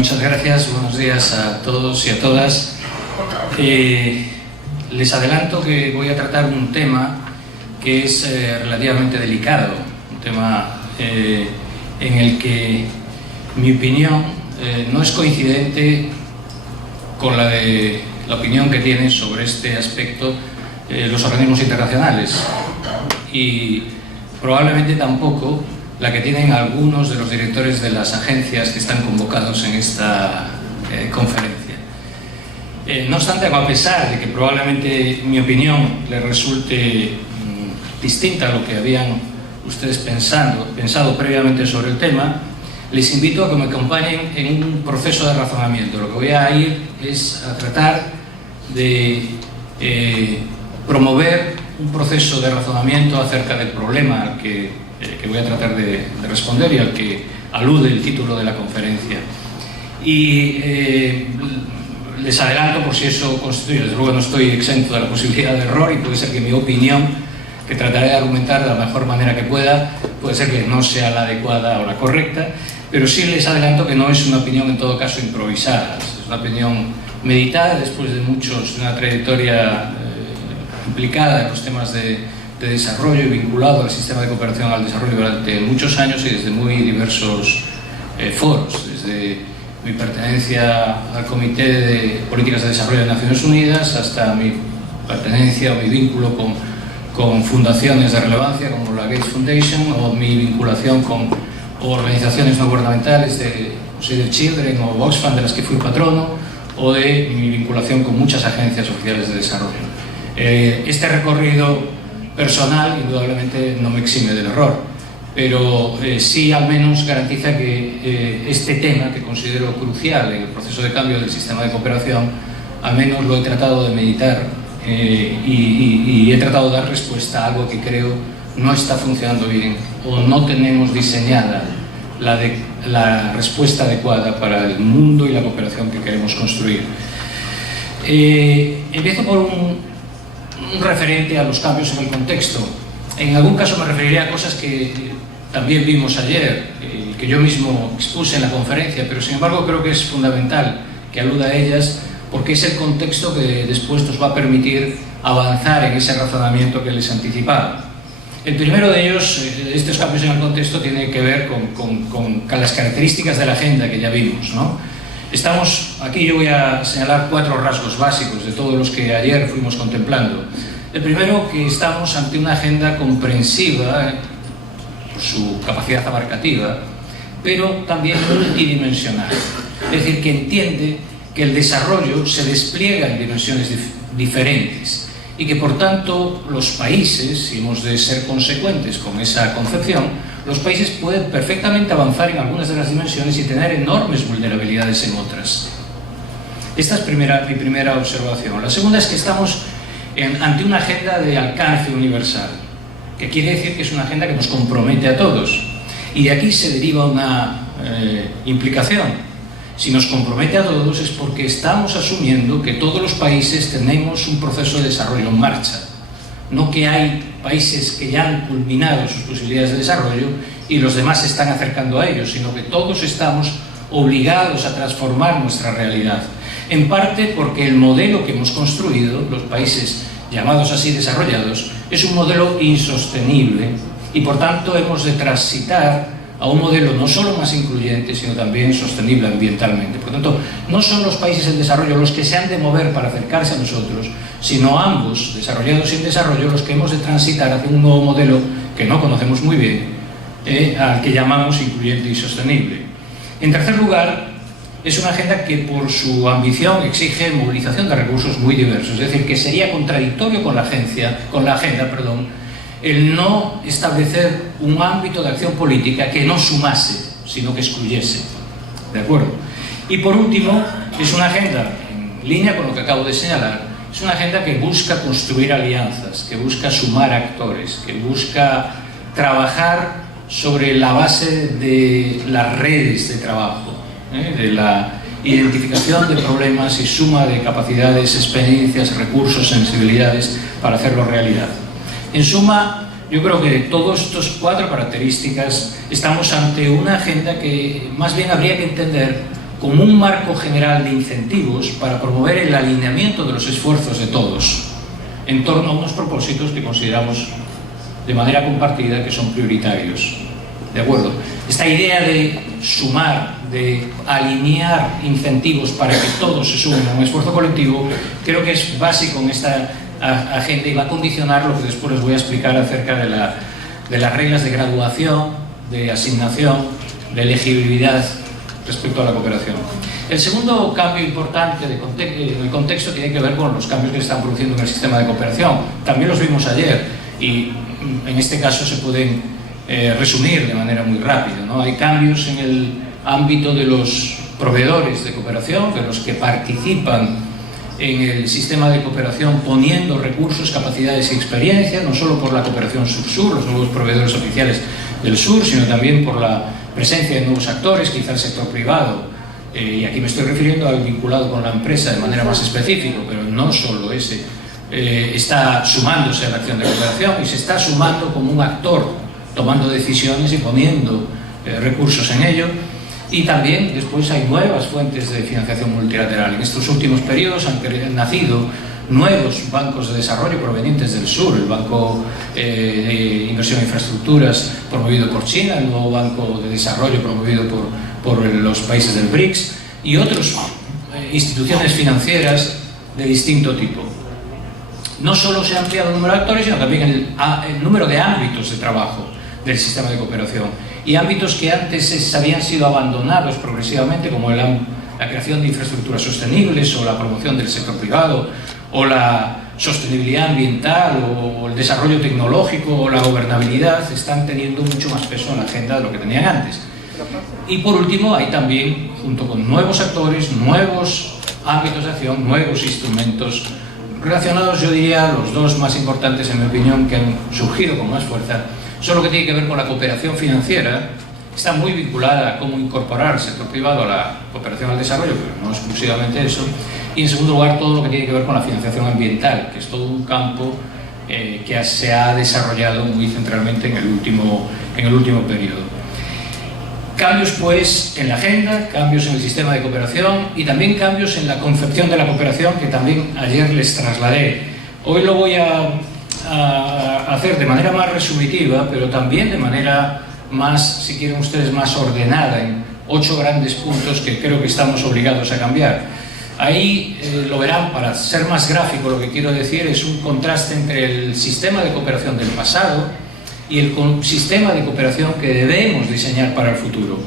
muchas gracias. Buenos días a todos y a todas. Les adelanto que voy a tratar un tema que es relativamente delicado, un tema en el que mi opinión no es coincidente con la de la opinión que tienen sobre este aspecto los organismos internacionales y probablemente tampoco la que tienen algunos de los directores de las agencias que están convocados en esta conferencia. No obstante, a pesar de que probablemente mi opinión les resulte distinta a lo que habían ustedes pensado previamente sobre el tema, les invito a que me acompañen en un proceso de razonamiento. Lo que voy a ir es a tratar de promover un proceso de razonamiento acerca del problema al que voy a tratar de responder y al que alude el título de la conferencia. Y les adelanto, por si eso constituye, desde luego no estoy exento de la posibilidad de error y puede ser que mi opinión, que trataré de argumentar de la mejor manera que pueda, puede ser que no sea la adecuada o la correcta, pero sí les adelanto que no es una opinión en todo caso improvisada, es una opinión meditada después de una trayectoria implicada en los temas de desarrollo y vinculado al sistema de cooperación al desarrollo durante muchos años y desde muy diversos foros, desde mi pertenencia al Comité de Políticas de Desarrollo de Naciones Unidas hasta mi pertenencia o mi vínculo con fundaciones de relevancia como la Gates Foundation o mi vinculación con organizaciones no gubernamentales de Save the Children o Oxfam, de las que fui patrono, o de mi vinculación con muchas agencias oficiales de desarrollo. Este recorrido personal indudablemente no me exime del error, pero sí al menos garantiza que este tema, que considero crucial en el proceso de cambio del sistema de cooperación, al menos lo he tratado de meditar y he tratado de dar respuesta a algo que creo no está funcionando bien o no tenemos diseñada la respuesta adecuada para el mundo y la cooperación que queremos construir. Empiezo por un referente a los cambios en el contexto. En algún caso me referiré a cosas que también vimos ayer, que yo mismo expuse en la conferencia, pero sin embargo creo que es fundamental que aluda a ellas porque es el contexto que después nos va a permitir avanzar en ese razonamiento que les anticipaba. El primero de ellos, estos cambios en el contexto, tiene que ver con las características de la agenda que ya vimos, ¿no? Aquí yo voy a señalar 4 rasgos básicos de todos los que ayer fuimos contemplando. El primero, que estamos ante una agenda comprensiva por su capacidad abarcativa, pero también multidimensional. Es decir, que entiende que el desarrollo se despliega en dimensiones diferentes y que por tanto los países, si hemos de ser consecuentes con esa concepción, los países pueden perfectamente avanzar en algunas de las dimensiones y tener enormes vulnerabilidades en otras. Esta es mi primera observación. La segunda es que estamos ante una agenda de alcance universal, que quiere decir que es una agenda que nos compromete a todos. Y de aquí se deriva una implicación. Si nos compromete a todos es porque estamos asumiendo que todos los países tenemos un proceso de desarrollo en marcha. No que hay países que ya han culminado sus posibilidades de desarrollo y los demás se están acercando a ellos, sino que todos estamos obligados a transformar nuestra realidad. En parte porque el modelo que hemos construido, los países llamados así desarrollados, es un modelo insostenible y por tanto hemos de transitar a un modelo no solo más incluyente, sino también sostenible ambientalmente. Por tanto, no son los países en desarrollo los que se han de mover para acercarse a nosotros, sino ambos, desarrollados y en desarrollo, los que hemos de transitar hacia un nuevo modelo que no conocemos muy bien, al que llamamos incluyente y sostenible. En tercer lugar, es una agenda que por su ambición exige movilización de recursos muy diversos, es decir, que sería contradictorio con la agenda, el no establecer un ámbito de acción política que no sumase, sino que excluyese. ¿De acuerdo? Y por último, es una agenda, en línea con lo que acabo de señalar, es una agenda que busca construir alianzas, que busca sumar actores, que busca trabajar sobre la base de las redes de trabajo, de la identificación de problemas y suma de capacidades, experiencias, recursos, sensibilidades para hacerlo realidad. En suma, yo creo que de todas estas 4 características estamos ante una agenda que más bien habría que entender como un marco general de incentivos para promover el alineamiento de los esfuerzos de todos en torno a unos propósitos que consideramos de manera compartida que son prioritarios. ¿De acuerdo? Esta idea de sumar, de alinear incentivos para que todos se sumen a un esfuerzo colectivo, creo que es básico en esta agenda y va a condicionar lo que después les voy a explicar acerca de las reglas de graduación, de asignación, de elegibilidad respecto a la cooperación. El segundo cambio importante en el contexto tiene que ver con los cambios que se están produciendo en el sistema de cooperación. También los vimos ayer y en este caso se pueden resumir de manera muy rápida, ¿no? Hay cambios en el ámbito de los proveedores de cooperación, de los que participan en el sistema de cooperación poniendo recursos, capacidades y experiencia, no solo por la cooperación sur-sur, los nuevos proveedores oficiales del sur, sino también por la presencia de nuevos actores, quizá el sector privado, y aquí me estoy refiriendo al vinculado con la empresa de manera más específica, pero no solo ese, está sumándose a la acción de cooperación y se está sumando como un actor, tomando decisiones y poniendo recursos en ello. Y también después hay nuevas fuentes de financiación multilateral. En estos últimos periodos han nacido nuevos bancos de desarrollo provenientes del sur, el Banco de Inversión en Infraestructuras promovido por China, el nuevo Banco de Desarrollo promovido por los países del BRICS y otras instituciones financieras de distinto tipo. No solo se ha ampliado el número de actores, sino también el número de ámbitos de trabajo del sistema de cooperación, y ámbitos que antes habían sido abandonados progresivamente, como la creación de infraestructuras sostenibles o la promoción del sector privado o la sostenibilidad ambiental o el desarrollo tecnológico o la gobernabilidad, están teniendo mucho más peso en la agenda de lo que tenían antes. Y por último hay también, junto con nuevos actores, nuevos ámbitos de acción, nuevos instrumentos relacionados, yo diría, los dos más importantes en mi opinión que han surgido con más fuerza son lo que tiene que ver con la cooperación financiera. Está muy vinculada a cómo incorporar el sector privado a la cooperación al desarrollo, pero no exclusivamente eso. Y en segundo lugar, todo lo que tiene que ver con la financiación ambiental, que es todo un campo que se ha desarrollado muy centralmente en el último periodo. Cambios, pues, en la agenda, cambios en el sistema de cooperación y también cambios en la concepción de la cooperación, que también ayer les trasladé. Hoy lo voy a hacer de manera más resumitiva, pero también de manera más, si quieren ustedes, más ordenada, en 8 grandes puntos que creo que estamos obligados a cambiar. Ahí lo verán, para ser más gráfico, lo que quiero decir es un contraste entre el sistema de cooperación del pasado y el sistema de cooperación que debemos diseñar para el futuro.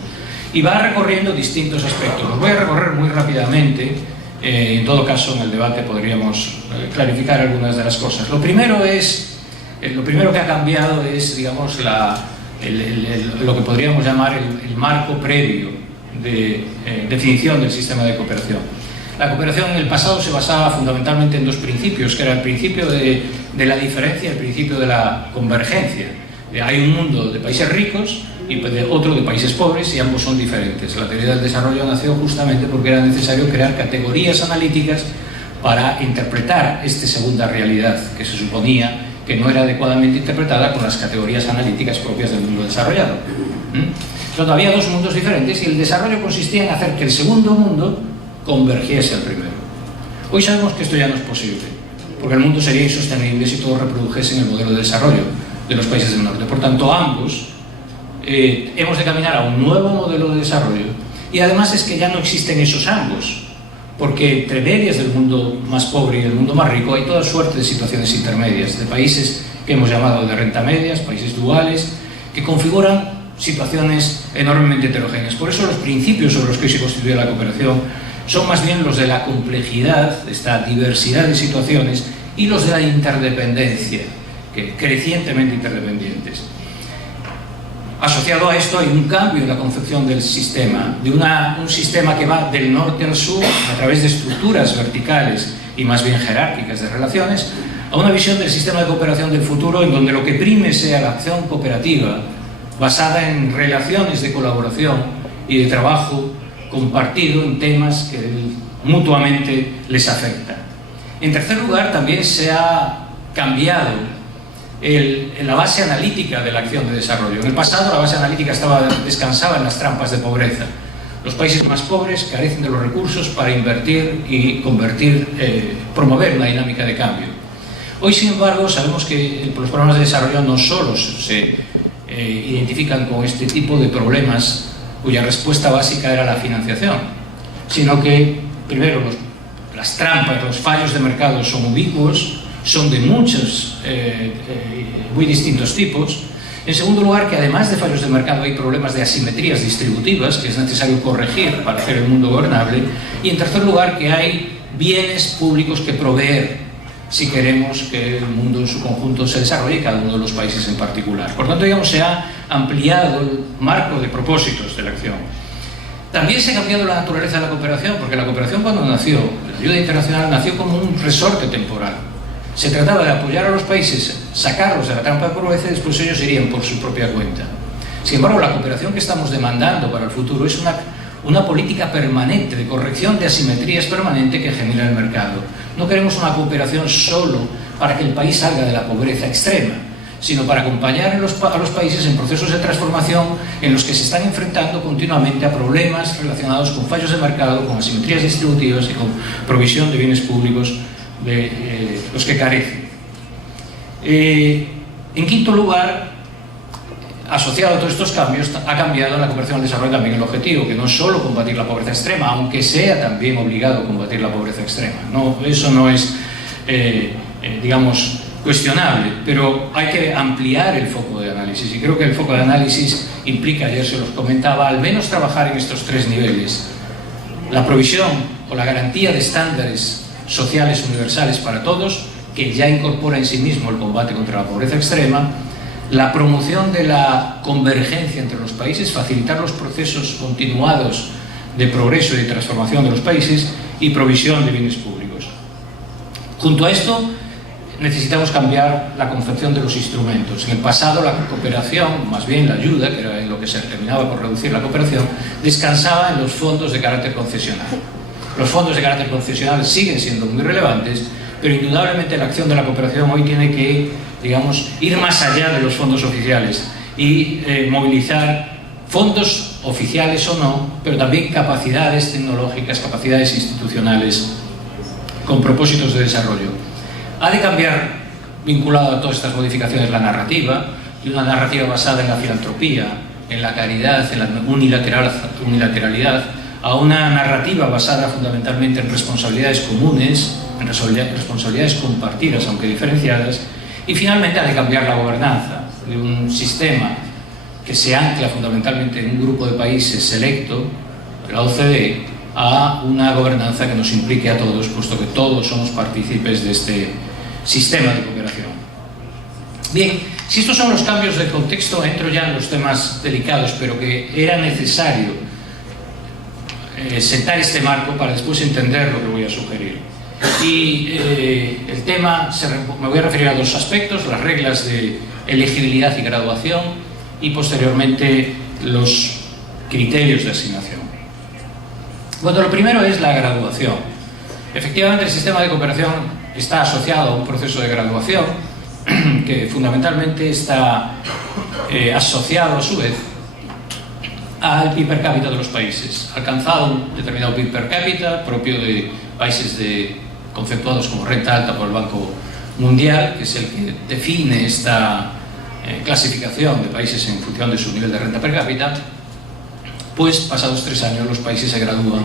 Y va recorriendo distintos aspectos. Los voy a recorrer muy rápidamente. En todo caso, en el debate podríamos clarificar algunas de las cosas. Lo primero que ha cambiado es, digamos, lo que podríamos llamar el marco previo de definición del sistema de cooperación. La cooperación en el pasado se basaba fundamentalmente en 2 principios, que era el principio de la diferencia y el principio de la convergencia. Hay un mundo de países ricos y otro de países pobres, y ambos son diferentes. La teoría del desarrollo nació justamente porque era necesario crear categorías analíticas para interpretar esta segunda realidad, que se suponía que no era adecuadamente interpretada con las categorías analíticas propias del mundo desarrollado. Entonces había 2 mundos diferentes y el desarrollo consistía en hacer que el segundo mundo convergiese al primero. Hoy sabemos que esto ya no es posible, porque el mundo sería insostenible si todos reprodujesen el modelo de desarrollo de los países del norte. Por tanto, ambos hemos de caminar a un nuevo modelo de desarrollo, y además es que ya no existen esos ambos, porque entre medias del mundo más pobre y del mundo más rico hay toda suerte de situaciones intermedias, de países que hemos llamado de renta medias, países duales, que configuran situaciones enormemente heterogéneas. Por eso los principios sobre los que hoy se constituye la cooperación son más bien los de la complejidad, de esta diversidad de situaciones, y los de la interdependencia, que crecientemente interdependientes. Asociado a esto hay un cambio en la concepción del sistema, de un sistema que va del norte al sur a través de estructuras verticales y más bien jerárquicas de relaciones, a una visión del sistema de cooperación del futuro en donde lo que prime sea la acción cooperativa basada en relaciones de colaboración y de trabajo compartido en temas que mutuamente les afectan. En tercer lugar, también se ha cambiado la base analítica de la acción de desarrollo. En el pasado la base analítica descansaba en las trampas de pobreza. Los países más pobres carecen de los recursos para invertir y promover una dinámica de cambio. Hoy, sin embargo, sabemos que los programas de desarrollo no solo se identifican con este tipo de problemas cuya respuesta básica era la financiación, sino que, primero, las trampas, los fallos de mercado son ubicuos, son de muchos, muy distintos tipos. En segundo lugar, que además de fallos de mercado hay problemas de asimetrías distributivas que es necesario corregir para hacer el mundo gobernable. Y en tercer lugar, que hay bienes públicos que proveer si queremos que el mundo en su conjunto se desarrolle, cada uno de los países en particular. Por tanto, digamos, se ha ampliado el marco de propósitos de la acción. También se ha cambiado la naturaleza de la cooperación, porque la cooperación, cuando nació, la ayuda internacional nació como un resorte temporal. Se trataba de apoyar a los países, sacarlos de la trampa de pobreza y después ellos irían por su propia cuenta. Sin embargo, la cooperación que estamos demandando para el futuro es una política permanente, de corrección de asimetrías permanente que genera el mercado. No queremos una cooperación solo para que el país salga de la pobreza extrema, sino para acompañar a los países en procesos de transformación en los que se están enfrentando continuamente a problemas relacionados con fallos de mercado, con asimetrías distributivas y con provisión de bienes públicos de los que carecen. En quinto lugar, asociado a todos estos cambios, ha cambiado en la cooperación al desarrollo también el objetivo, que no es solo combatir la pobreza extrema, aunque sea también obligado a combatir la pobreza extrema. No, eso no es, digamos, cuestionable, pero hay que ampliar el foco de análisis, y creo que el foco de análisis implica, ayer se los comentaba, al menos trabajar en estos tres niveles: la provisión o la garantía de estándares sociales universales para todos, que ya incorpora en sí mismo el combate contra la pobreza extrema; la promoción de la convergencia entre los países, facilitar los procesos continuados de progreso y de transformación de los países; y provisión de bienes públicos. Junto a esto, necesitamos cambiar la concepción de los instrumentos. En el pasado, la cooperación, más bien la ayuda, que era en lo que se terminaba por reducir la cooperación, descansaba en los fondos de carácter concesional. Los fondos de carácter concesional siguen siendo muy relevantes, pero indudablemente la acción de la cooperación hoy tiene que, digamos, ir más allá de los fondos oficiales y movilizar fondos oficiales o no, pero también capacidades tecnológicas, capacidades institucionales con propósitos de desarrollo. Ha de cambiar, vinculado a todas estas modificaciones, la narrativa, y una narrativa basada en la filantropía, en la caridad, en la unilateralidad, a una narrativa basada fundamentalmente en responsabilidades comunes, en responsabilidades compartidas, aunque diferenciadas. Y finalmente ha de cambiar la gobernanza de un sistema que se ancla fundamentalmente en un grupo de países selecto, la OCDE, a una gobernanza que nos implique a todos, puesto que todos somos partícipes de este sistema de cooperación. Bien, si estos son los cambios de contexto, entro ya en los temas delicados, pero que era necesario sentar este marco para después entender lo que voy a sugerir. Y el tema, me voy a referir a dos aspectos: las reglas de elegibilidad y graduación, y posteriormente los criterios de asignación. Bueno, lo primero es la graduación. Efectivamente, el sistema de cooperación está asociado a un proceso de graduación que fundamentalmente está asociado a su vez al PIB per cápita de los países. Alcanzado un determinado PIB per cápita propio de países conceptuados como renta alta por el Banco Mundial, que es el que define esta clasificación de países en función de su nivel de renta per cápita, pues pasados 3 años los países se gradúan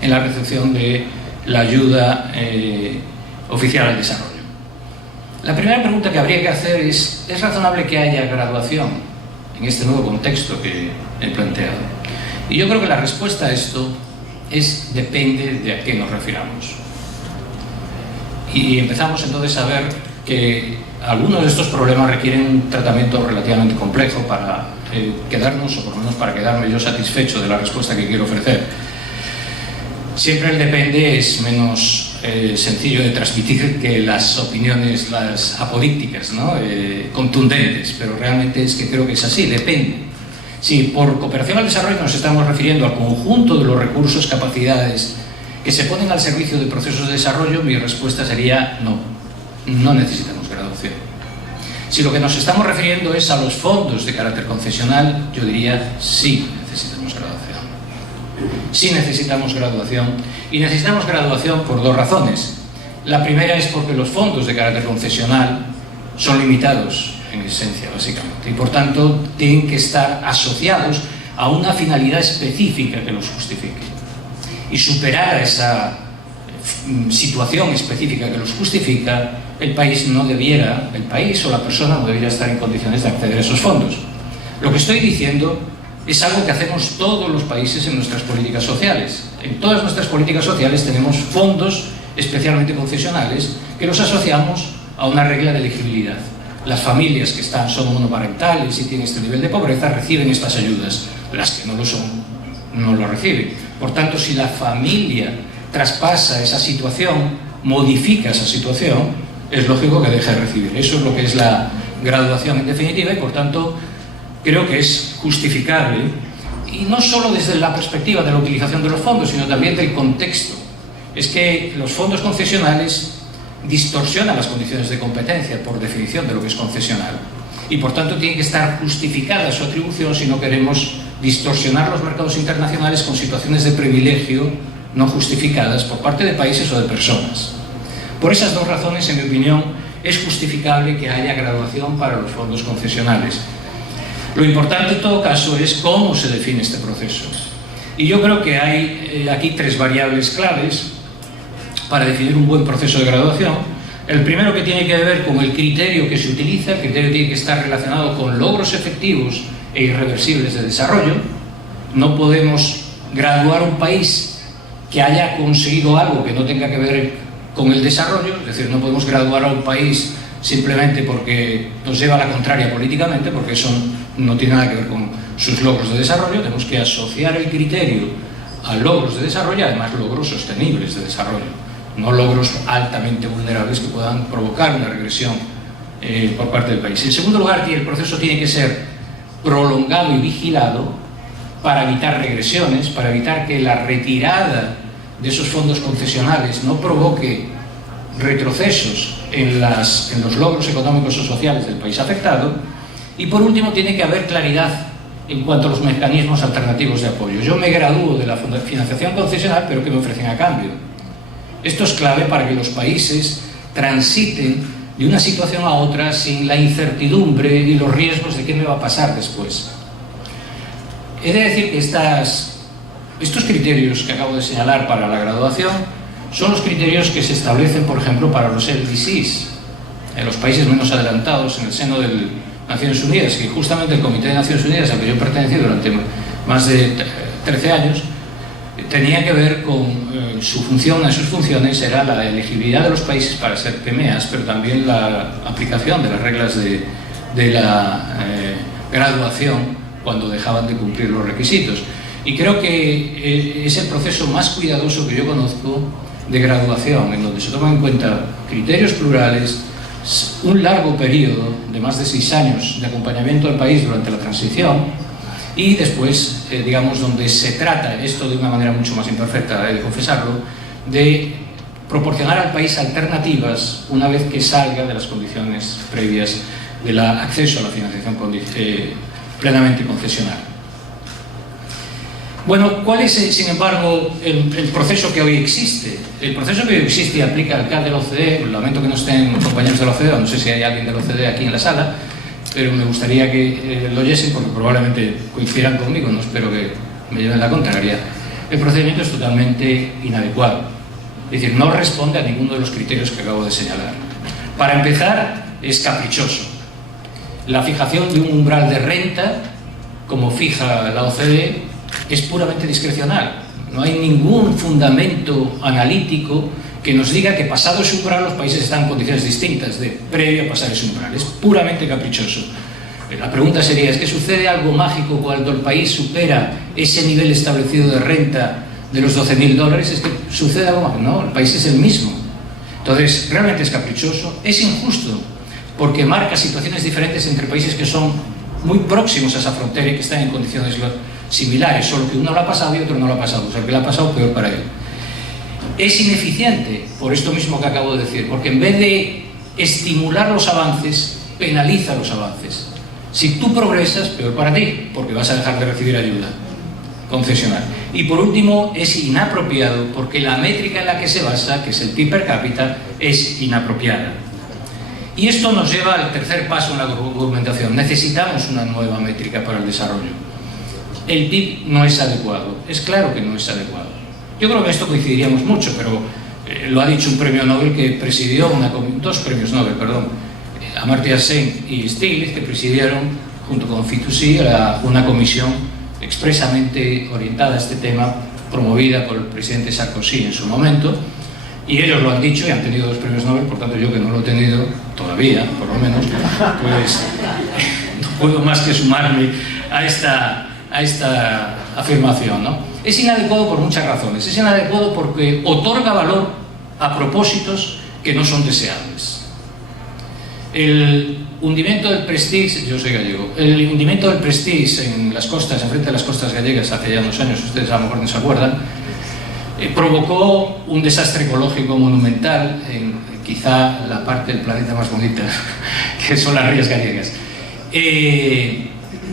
en la recepción de la ayuda oficial al desarrollo. La primera pregunta que habría que hacer ¿es razonable que haya graduación en este nuevo contexto que he planteado? Y yo creo que la respuesta a esto depende de a qué nos refiramos. Y empezamos entonces a ver que algunos de estos problemas requieren un tratamiento relativamente complejo para quedarnos, o por lo menos para quedarme yo satisfecho de la respuesta que quiero ofrecer. Siempre el depende es menos sencillo de transmitir que las opiniones, las apodícticas, ¿no? Contundentes, pero realmente es que creo que es así, depende. Si por cooperación al desarrollo nos estamos refiriendo al conjunto de los recursos, capacidades que se ponen al servicio de procesos de desarrollo, mi respuesta sería no necesitamos graduación. Si lo que nos estamos refiriendo es a los fondos de carácter concesional, yo diría sí necesitamos graduación. Sí necesitamos graduación, y necesitamos graduación por dos razones. La primera es porque los fondos de carácter concesional son limitados en esencia, básicamente, y por tanto tienen que estar asociados a una finalidad específica que los justifique. Y superar esa situación específica que los justifica, el país o la persona no debiera estar en condiciones de acceder a esos fondos. Lo que estoy diciendo es algo que hacemos todos los países en nuestras políticas sociales. En todas nuestras políticas sociales tenemos fondos especialmente concesionales que los asociamos a una regla de elegibilidad. Las familias que son monoparentales y tienen este nivel de pobreza reciben estas ayudas. Las que no lo son, no lo reciben. Por tanto, si la familia traspasa esa situación, modifica esa situación, es lógico que deje de recibir. Eso es lo que es la graduación en definitiva, y por tanto creo que es justificable, y no solo desde la perspectiva de la utilización de los fondos, sino también del contexto. Es que los fondos concesionales distorsionan las condiciones de competencia por definición de lo que es concesional, y por tanto tiene que estar justificada su atribución si no queremos distorsionar los mercados internacionales con situaciones de privilegio no justificadas por parte de países o de personas. Por esas dos razones, en mi opinión, es justificable que haya graduación para los fondos concesionales. Lo importante en todo caso es cómo se define este proceso. Y yo creo que hay aquí tres variables claves para definir un buen proceso de graduación. El primero, que tiene que ver con el criterio que se utiliza. El criterio tiene que estar relacionado con logros efectivos e irreversibles de desarrollo. No podemos graduar un país que haya conseguido algo que no tenga que ver con el desarrollo, es decir, no podemos graduar a un país simplemente porque nos lleva a la contraria políticamente, porque eso no tiene nada que ver con sus logros de desarrollo. Tenemos que asociar el criterio a logros de desarrollo, además logros sostenibles de desarrollo, no logros altamente vulnerables que puedan provocar una regresión por parte del país. En segundo lugar, el proceso tiene que ser prolongado y vigilado para evitar regresiones, para evitar que la retirada de esos fondos concesionales no provoque retrocesos en los logros económicos o sociales del país afectado. Y por último, tiene que haber claridad en cuanto a los mecanismos alternativos de apoyo. Yo me gradúo de la financiación concesional, pero ¿qué me ofrecen a cambio? Esto es clave para que los países transiten de una situación a otra sin la incertidumbre y los riesgos de qué me va a pasar después. He de decir que estos criterios que acabo de señalar para la graduación son los criterios que se establecen, por ejemplo, para los LDCs en los países menos adelantados en el seno de Naciones Unidas, que justamente el Comité de Naciones Unidas al que yo he pertenecido durante más de 13 años tenía que ver con su función. Una de sus funciones era la elegibilidad de los países para ser PMEAs, pero también la aplicación de las reglas de la graduación cuando dejaban de cumplir los requisitos. Y creo que es el proceso más cuidadoso que yo conozco de graduación, en donde se toman en cuenta criterios plurales, un largo periodo de más de 6 años de acompañamiento al país durante la transición, y después, digamos, donde se trata, esto de una manera mucho más imperfecta, he de confesarlo, de proporcionar al país alternativas una vez que salga de las condiciones previas del acceso a la financiación plenamente concesional. Bueno, ¿cuál es, sin embargo, el proceso que hoy existe? El proceso que hoy existe y aplica al CAD de la OCDE. Lamento que no estén compañeros de la OCDE, no sé si hay alguien de la OCDE aquí en la sala, pero me gustaría que lo oyesen porque probablemente coincidan conmigo, no espero que me lleven la contraria. El procedimiento es totalmente inadecuado, es decir, no responde a ninguno de los criterios que acabo de señalar. Para empezar, es caprichoso. La fijación de un umbral de renta, como fija la OCDE, es puramente discrecional. No hay ningún fundamento analítico que nos diga que pasado ese umbral los países están en condiciones distintas de previo a pasar ese umbral. Es puramente caprichoso. La pregunta sería, ¿es que sucede algo mágico cuando el país supera ese nivel establecido de renta de los $12.000? ¿Es que sucede algo mágico? No, el país es el mismo. Entonces, realmente es caprichoso, es injusto, porque marca situaciones diferentes entre países que son muy próximos a esa frontera y que están en condiciones similares, solo que uno lo ha pasado y otro no lo ha pasado, o sea, el que lo ha pasado peor para él. Es ineficiente, por esto mismo que acabo de decir, porque en vez de estimular los avances, penaliza los avances. Si tú progresas, peor para ti, porque vas a dejar de recibir ayuda. concesionar. Y por último, es inapropiado porque la métrica en la que se basa, que es el PIB per cápita, es inapropiada. Y esto nos lleva al tercer paso en la argumentación. Necesitamos una nueva métrica para el desarrollo. El PIB no es adecuado. Es claro que no es adecuado. Yo creo que en esto coincidiríamos mucho, pero lo ha dicho un premio Nobel que presidió, dos premios Nobel, perdón, Amartya Sen y Stiglitz, que presidieron, junto con Fitoussi, una comisión expresamente orientada a este tema, promovida por el presidente Sarkozy en su momento, y ellos lo han dicho y han tenido 2 premios Nobel. Por tanto, yo, que no lo he tenido todavía, por lo menos, pues no puedo más que sumarme a esta afirmación, ¿no? Es inadecuado por muchas razones. Es inadecuado porque otorga valor a propósitos que no son deseables. El hundimiento del Prestige, yo soy gallego, el hundimiento del Prestige en las costas, enfrente de las costas gallegas, hace ya unos años, ustedes a lo mejor no se acuerdan, provocó un desastre ecológico monumental en quizá la parte del planeta más bonita, que son las rías gallegas.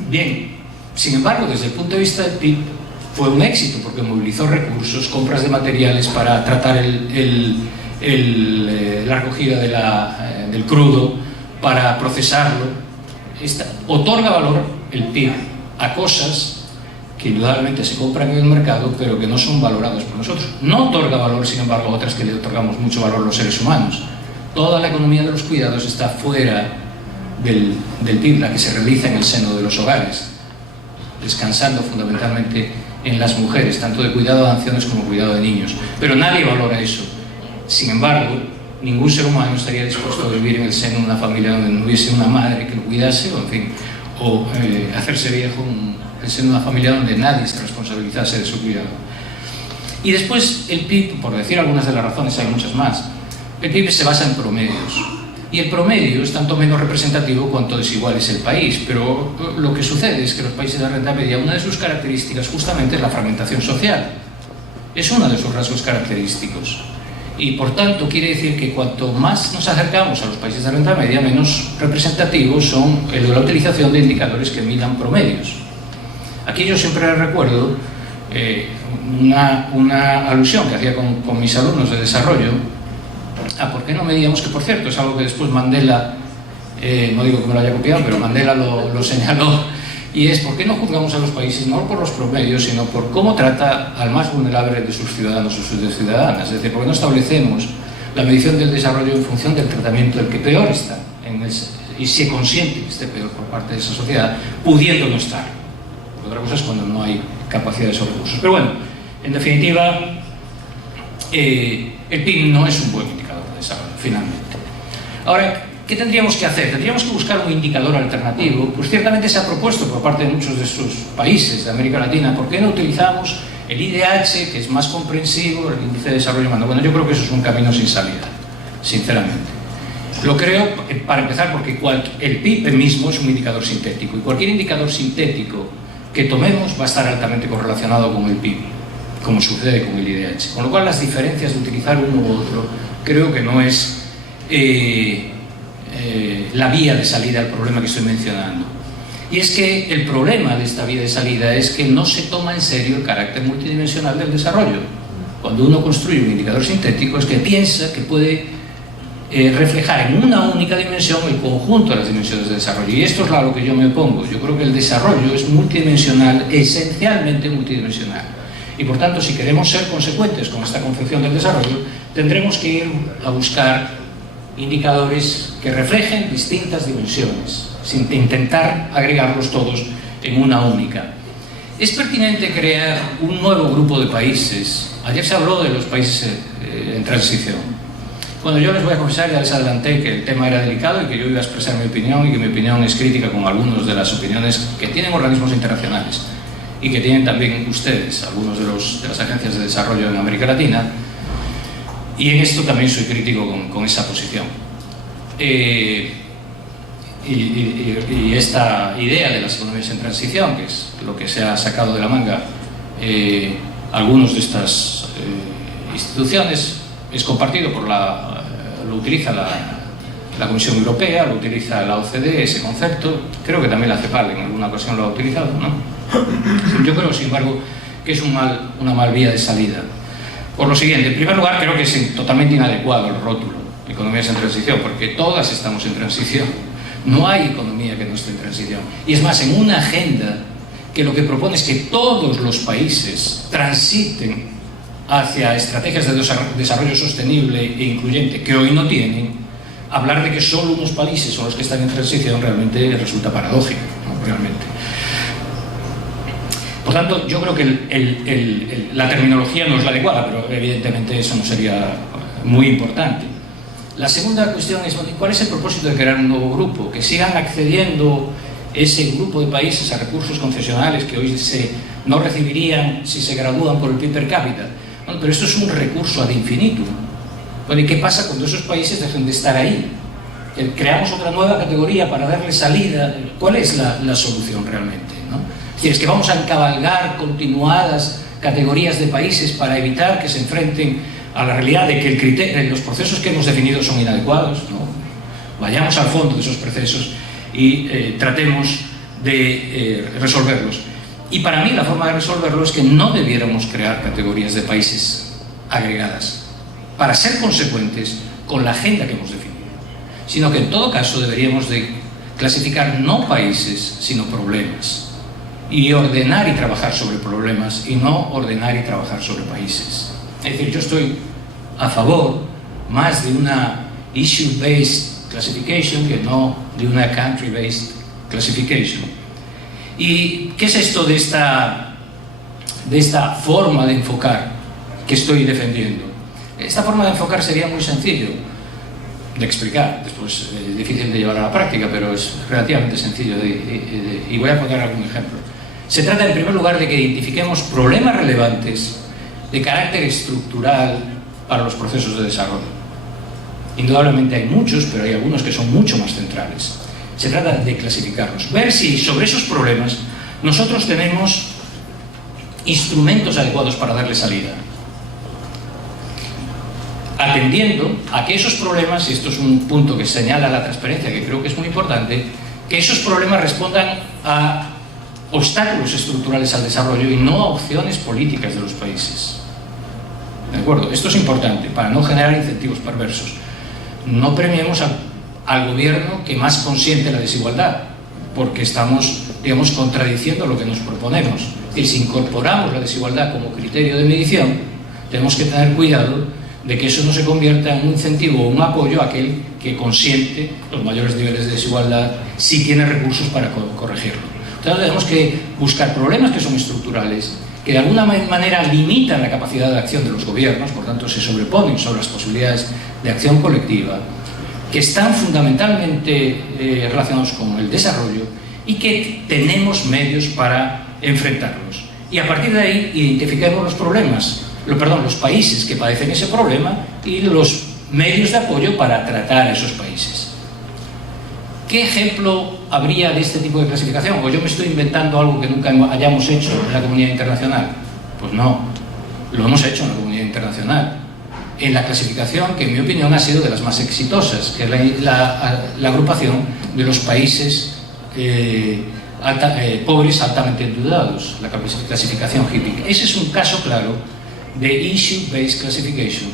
Bien, sin embargo, desde el punto de vista del PIB, fue un éxito porque movilizó recursos, compras de materiales para tratar la recogida del crudo, para procesarlo. Otorga valor el PIB a cosas que indudablemente se compran en el mercado, pero que no son valoradas por nosotros. No otorga valor, sin embargo, a otras que le otorgamos mucho valor los seres humanos. Toda la economía de los cuidados está fuera del PIB, la que se realiza en el seno de los hogares, descansando fundamentalmente en las mujeres, tanto de cuidado de ancianos como cuidado de niños. Pero nadie valora eso. Sin embargo, ningún ser humano estaría dispuesto a vivir en el seno de una familia donde no hubiese una madre que lo cuidase, o en fin, o hacerse viejo en el seno de una familia donde nadie se responsabilizase de su cuidado. Y después el PIB, por decir algunas de las razones, hay muchas más, el PIB se basa en promedios. Y el promedio es tanto menos representativo cuanto desigual es el país, pero lo que sucede es que los países de renta media, una de sus características justamente es la fragmentación social. Es uno de sus rasgos característicos. Y por tanto quiere decir que cuanto más nos acercamos a los países de renta media, menos representativos son la utilización de indicadores que midan promedios. Aquí yo siempre recuerdo una alusión que hacía con mis alumnos de desarrollo a por qué no medíamos, que por cierto es algo que después Mandela, no digo que me lo haya copiado, pero Mandela lo señaló, y es por qué no juzgamos a los países no por los promedios, sino por cómo trata al más vulnerable de sus ciudadanos o sus ciudadanas. Es decir, por qué no establecemos la medición del desarrollo en función del tratamiento del que peor está, y se consiente que esté peor por parte de esa sociedad, pudiendo no estar. Otra cosa es cuando no hay capacidad de esos recursos. Pero bueno, en definitiva, el PIB no es un buen indicador de desarrollo, finalmente. Ahora, ¿qué tendríamos que hacer? Tendríamos que buscar un indicador alternativo. Pues ciertamente se ha propuesto por parte de muchos de estos países de América Latina. ¿Por qué no utilizamos el IDH, que es más comprensivo, el índice de desarrollo humano? Bueno, yo creo que eso es un camino sin salida, sinceramente. Lo creo, para empezar, porque el PIB mismo es un indicador sintético, y cualquier indicador sintético que tomemos va a estar altamente correlacionado con el PIB, como sucede con el IDH. Con lo cual, las diferencias de utilizar uno u otro creo que no es la vía de salida al problema que estoy mencionando. Y es que el problema de esta vía de salida es que no se toma en serio el carácter multidimensional del desarrollo. Cuando uno construye un indicador sintético es que piensa que puede reflejar en una única dimensión el conjunto de las dimensiones de desarrollo. Y esto es a lo que yo me opongo. Yo creo que el desarrollo es multidimensional, esencialmente multidimensional. Y por tanto, si queremos ser consecuentes con esta concepción del desarrollo, tendremos que ir a buscar indicadores que reflejen distintas dimensiones, sin intentar agregarlos todos en una única. Es pertinente crear un nuevo grupo de países. Ayer se habló de los países en transición. Bueno, yo les voy a confesar, ya les adelanté que el tema era delicado y que yo iba a expresar mi opinión, y que mi opinión es crítica con algunas de las opiniones que tienen organismos internacionales y que tienen también ustedes, algunos de las agencias de desarrollo en América Latina. Y en esto también soy crítico con esa posición. Y esta idea de las economías en transición, que es lo que se ha sacado de la manga algunos de estas instituciones, es compartido por lo utiliza la Comisión Europea, lo utiliza la OCDE, ese concepto. Creo que también la CEPAL en alguna ocasión lo ha utilizado, ¿no? Yo creo, sin embargo, que es una mal vía de salida. Por lo siguiente, en primer lugar, creo que es totalmente inadecuado el rótulo economías en transición, porque todas estamos en transición. No hay economía que no esté en transición. Y es más, en una agenda que lo que propone es que todos los países transiten hacia estrategias de desarrollo sostenible e incluyente que hoy no tienen, hablar de que solo unos países son los que están en transición realmente resulta paradójico, ¿no? Realmente. Por tanto, yo creo que la terminología no es la adecuada, pero evidentemente eso no sería muy importante. La segunda cuestión es, ¿cuál es el propósito de crear un nuevo grupo? Que sigan accediendo ese grupo de países a recursos concesionales que hoy no recibirían si se gradúan por el PIB per cápita. Bueno, pero esto es un recurso ad infinitum. Bueno, ¿y qué pasa cuando esos países dejen de estar ahí? Creamos otra nueva categoría para darle salida. ¿Cuál es la solución realmente, ¿no? Es decir, es que vamos a encabalgar continuadas categorías de países para evitar que se enfrenten a la realidad de que los procesos que hemos definido son inadecuados, ¿no? Vayamos al fondo de esos procesos y tratemos de resolverlos. Y para mí la forma de resolverlo es que no debiéramos crear categorías de países agregadas para ser consecuentes con la agenda que hemos definido, sino que en todo caso deberíamos de clasificar no países, sino problemas, y ordenar y trabajar sobre problemas y no ordenar y trabajar sobre países. Es decir, yo estoy a favor más de una issue-based classification que no de una country-based classification. ¿Y qué es esto de esta forma de enfocar que estoy defendiendo? Esta forma de enfocar sería muy sencillo de explicar, después es difícil de llevar a la práctica, pero es relativamente sencillo y voy a poner algún ejemplo. Se trata en primer lugar de que identifiquemos problemas relevantes de carácter estructural para los procesos de desarrollo. Indudablemente hay muchos, pero hay algunos que son mucho más centrales. Se trata de clasificarlos, ver si sobre esos problemas nosotros tenemos instrumentos adecuados para darle salida, atendiendo a que esos problemas, y esto es un punto que señala la transparencia, que creo que es muy importante, que esos problemas respondan a obstáculos estructurales al desarrollo y no a opciones políticas de los países. ¿De acuerdo? Esto es importante para no generar incentivos perversos. No premiemos al gobierno que más consiente la desigualdad, porque estamos, digamos, contradiciendo lo que nos proponemos. Es decir, si incorporamos la desigualdad como criterio de medición, tenemos que tener cuidado de que eso no se convierta en un incentivo o un apoyo a aquel que consiente los mayores niveles de desigualdad si tiene recursos para corregirlo. Entonces tenemos que buscar problemas que son estructurales, que de alguna manera limitan la capacidad de acción de los gobiernos, por tanto se sobreponen sobre las posibilidades de acción colectiva, que están fundamentalmente relacionados con el desarrollo y que tenemos medios para enfrentarlos. Y a partir de ahí identifiquemos los problemas, los países que padecen ese problema y los medios de apoyo para tratar a esos países. ¿Qué ejemplo habría de este tipo de clasificación? ¿O yo me estoy inventando algo que nunca hayamos hecho en la comunidad internacional? Pues no, lo hemos hecho en la comunidad internacional, en la clasificación que en mi opinión ha sido de las más exitosas, que es la agrupación de los países pobres altamente endeudados, la clasificación HIPC. Ese es un caso claro de issue-based classification.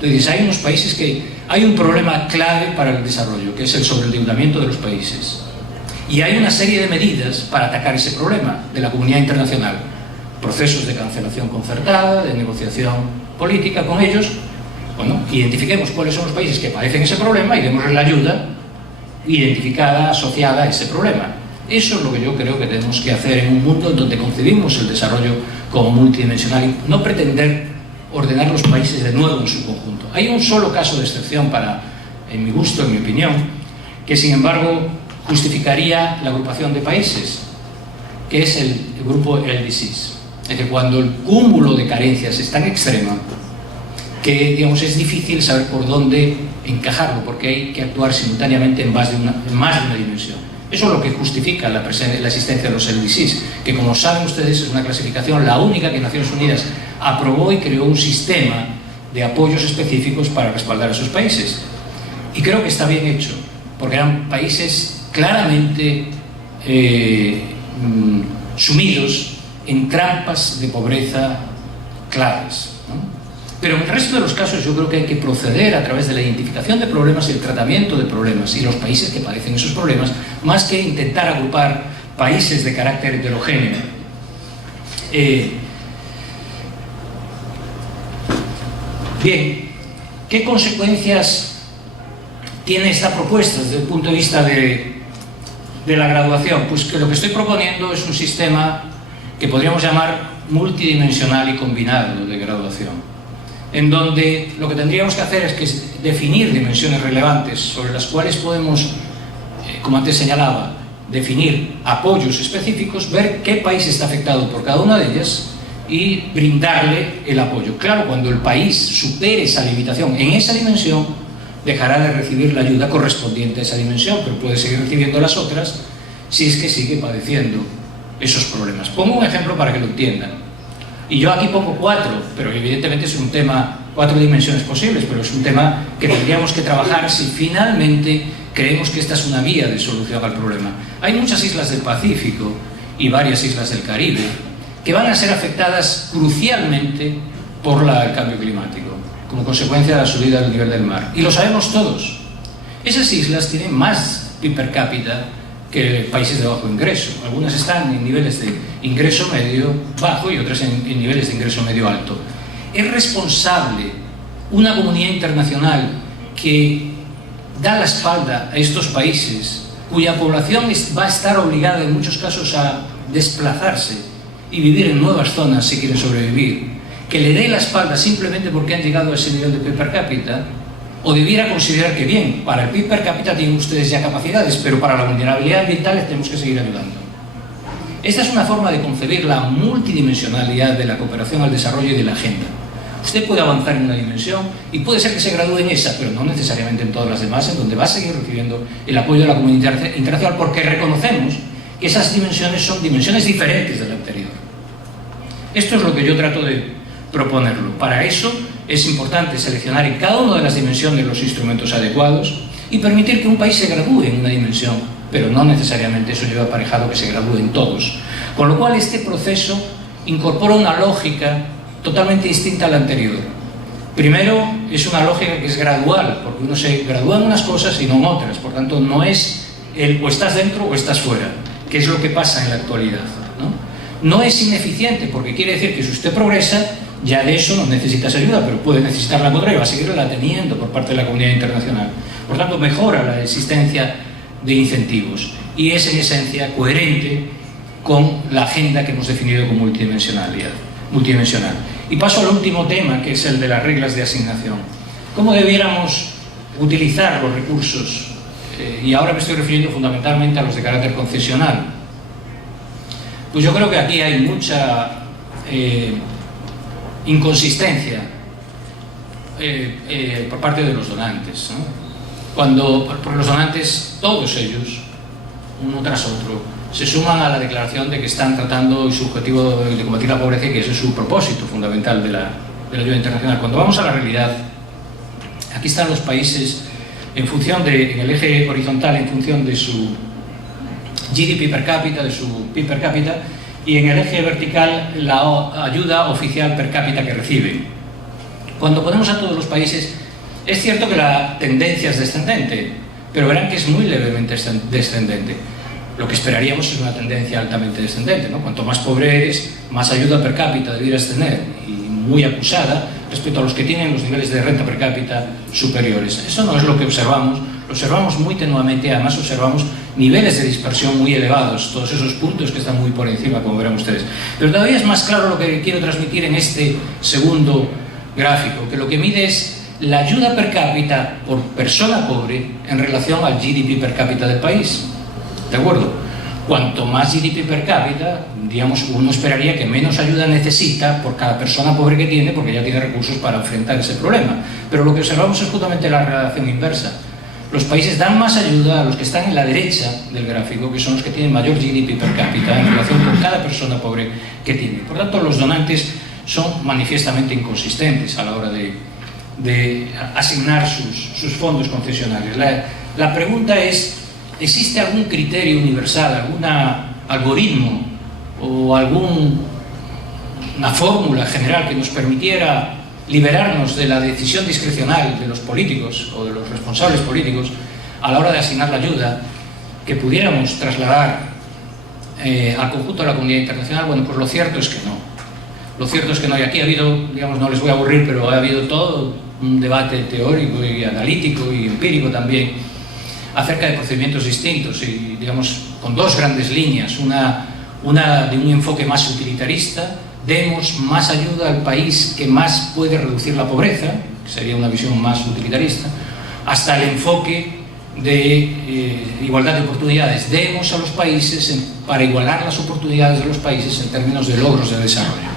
Entonces, hay unos países que hay un problema clave para el desarrollo, que es el sobreendeudamiento de los países. Y hay una serie de medidas para atacar ese problema de la comunidad internacional. Procesos de cancelación concertada, de negociación política con ellos. Bueno, identifiquemos cuáles son los países que padecen ese problema y démosles la ayuda identificada, asociada a ese problema. Eso es lo que yo creo que tenemos que hacer en un mundo en donde concebimos el desarrollo como multidimensional y no pretender ordenar los países de nuevo en su conjunto. Hay un solo caso de excepción en mi gusto, en mi opinión, que sin embargo justificaría la agrupación de países, que es el grupo LDCs. Es decir, cuando el cúmulo de carencias es tan extremo que, digamos, es difícil saber por dónde encajarlo, porque hay que actuar simultáneamente en más de una dimensión. Eso es lo que justifica la existencia de los LDCs, que, como saben ustedes, es una clasificación, la única que Naciones Unidas aprobó y creó un sistema de apoyos específicos para respaldar a esos países. Y creo que está bien hecho, porque eran países claramente sumidos en trampas de pobreza claves, ¿no? Pero en el resto de los casos yo creo que hay que proceder a través de la identificación de problemas y el tratamiento de problemas y los países que padecen esos problemas, más que intentar agrupar países de carácter heterogéneo. Bien, ¿qué consecuencias tiene esta propuesta desde el punto de vista de la graduación? Pues que lo que estoy proponiendo es un sistema que podríamos llamar multidimensional y combinado de graduación, en donde lo que tendríamos que hacer es que definir dimensiones relevantes sobre las cuales podemos, como antes señalaba, definir apoyos específicos, ver qué país está afectado por cada una de ellas y brindarle el apoyo. Claro, cuando el país supere esa limitación en esa dimensión, dejará de recibir la ayuda correspondiente a esa dimensión, pero puede seguir recibiendo las otras si es que sigue padeciendo esos problemas. Pongo un ejemplo para que lo entiendan. Y yo aquí pongo 4, pero evidentemente es un tema, 4 dimensiones posibles, pero es un tema que tendríamos que trabajar si finalmente creemos que esta es una vía de solución al problema. Hay muchas islas del Pacífico y varias islas del Caribe que van a ser afectadas crucialmente por el cambio climático, como consecuencia de la subida del nivel del mar. Y lo sabemos todos. Esas islas tienen más PIB per cápita que países de bajo ingreso. Algunas están en niveles de ingreso medio bajo y otras en niveles de ingreso medio alto. Es responsable una comunidad internacional que da la espalda a estos países, cuya población va a estar obligada en muchos casos a desplazarse y vivir en nuevas zonas si quieren sobrevivir, que le dé la espalda simplemente porque han llegado a ese nivel de PIB per cápita, o debiera considerar que bien, para el PIB per cápita tienen ustedes ya capacidades, pero para la vulnerabilidad ambiental les tenemos que seguir ayudando. Esta es una forma de concebir la multidimensionalidad de la cooperación al desarrollo y de la agenda. Usted puede avanzar en una dimensión y puede ser que se gradúe en esa, pero no necesariamente en todas las demás, en donde va a seguir recibiendo el apoyo de la comunidad internacional, porque reconocemos que esas dimensiones son dimensiones diferentes de la anterior. Esto es lo que yo trato de proponerlo. Para eso es importante seleccionar en cada una de las dimensiones los instrumentos adecuados y permitir que un país se gradúe en una dimensión, pero no necesariamente eso lleva aparejado que se gradúe en todos. Con lo cual este proceso incorpora una lógica totalmente distinta a la anterior. Primero, es una lógica que es gradual, porque uno se gradúa en unas cosas y no en otras. Por tanto, no es el o estás dentro o estás fuera, que es lo que pasa en la actualidad, ¿no? No es ineficiente, porque quiere decir que si usted progresa, ya de eso no necesitas ayuda, pero puede necesitar la otra y va a seguirla teniendo por parte de la comunidad internacional. Por tanto, mejora la existencia de incentivos y es en esencia coherente con la agenda que hemos definido como multidimensional. Y paso al último tema, que es el de las reglas de asignación. ¿Cómo debiéramos utilizar los recursos? Y ahora me estoy refiriendo fundamentalmente a los de carácter concesional. Pues yo creo que aquí hay mucha inconsistencia por parte de los donantes, ¿no? Porque los donantes, todos ellos, uno tras otro, se suman a la declaración de que están tratando y su objetivo de combatir la pobreza y que ese es su propósito fundamental de la ayuda internacional. Cuando vamos a la realidad, aquí están los países en el eje horizontal, en función de su GDP per cápita, de su PIB per cápita, y en el eje vertical la ayuda oficial per cápita que reciben. Cuando ponemos a todos los países, es cierto que la tendencia es descendente, pero verán que es muy levemente descendente. Lo que esperaríamos es una tendencia altamente descendente, ¿no? Cuanto más pobre eres, más ayuda per cápita debieras tener, y muy acusada respecto a los que tienen los niveles de renta per cápita superiores. Eso no es lo que observamos, lo observamos muy tenuamente, además observamos niveles de dispersión muy elevados, todos esos puntos que están muy por encima, como verán ustedes. Pero todavía es más claro lo que quiero transmitir en este segundo gráfico, que lo que mide es la ayuda per cápita por persona pobre en relación al GDP per cápita del país. ¿De acuerdo? Cuanto más GDP per cápita, digamos, uno esperaría que menos ayuda necesita por cada persona pobre que tiene, porque ya tiene recursos para enfrentar ese problema. Pero lo que observamos es justamente la relación inversa. Los países dan más ayuda a los que están en la derecha del gráfico, que son los que tienen mayor GDP per cápita en relación con cada persona pobre que tiene. Por tanto, los donantes son manifiestamente inconsistentes a la hora de asignar sus fondos concesionarios. La pregunta es: ¿existe algún criterio universal, algún algoritmo o algún una fórmula general que nos permitiera liberarnos de la decisión discrecional de los políticos o de los responsables políticos a la hora de asignar la ayuda, que pudiéramos trasladar al conjunto de la comunidad internacional, bueno, pues lo cierto es que no. Lo cierto es que no, y aquí ha habido, digamos, no les voy a aburrir, pero ha habido todo un debate teórico y analítico y empírico también acerca de procedimientos distintos y, digamos, con dos grandes líneas, una de un enfoque más utilitarista: demos más ayuda al país que más puede reducir la pobreza, que sería una visión más utilitarista, hasta el enfoque de igualdad de oportunidades. Demos a los países para igualar las oportunidades de los países en términos de logros de desarrollo.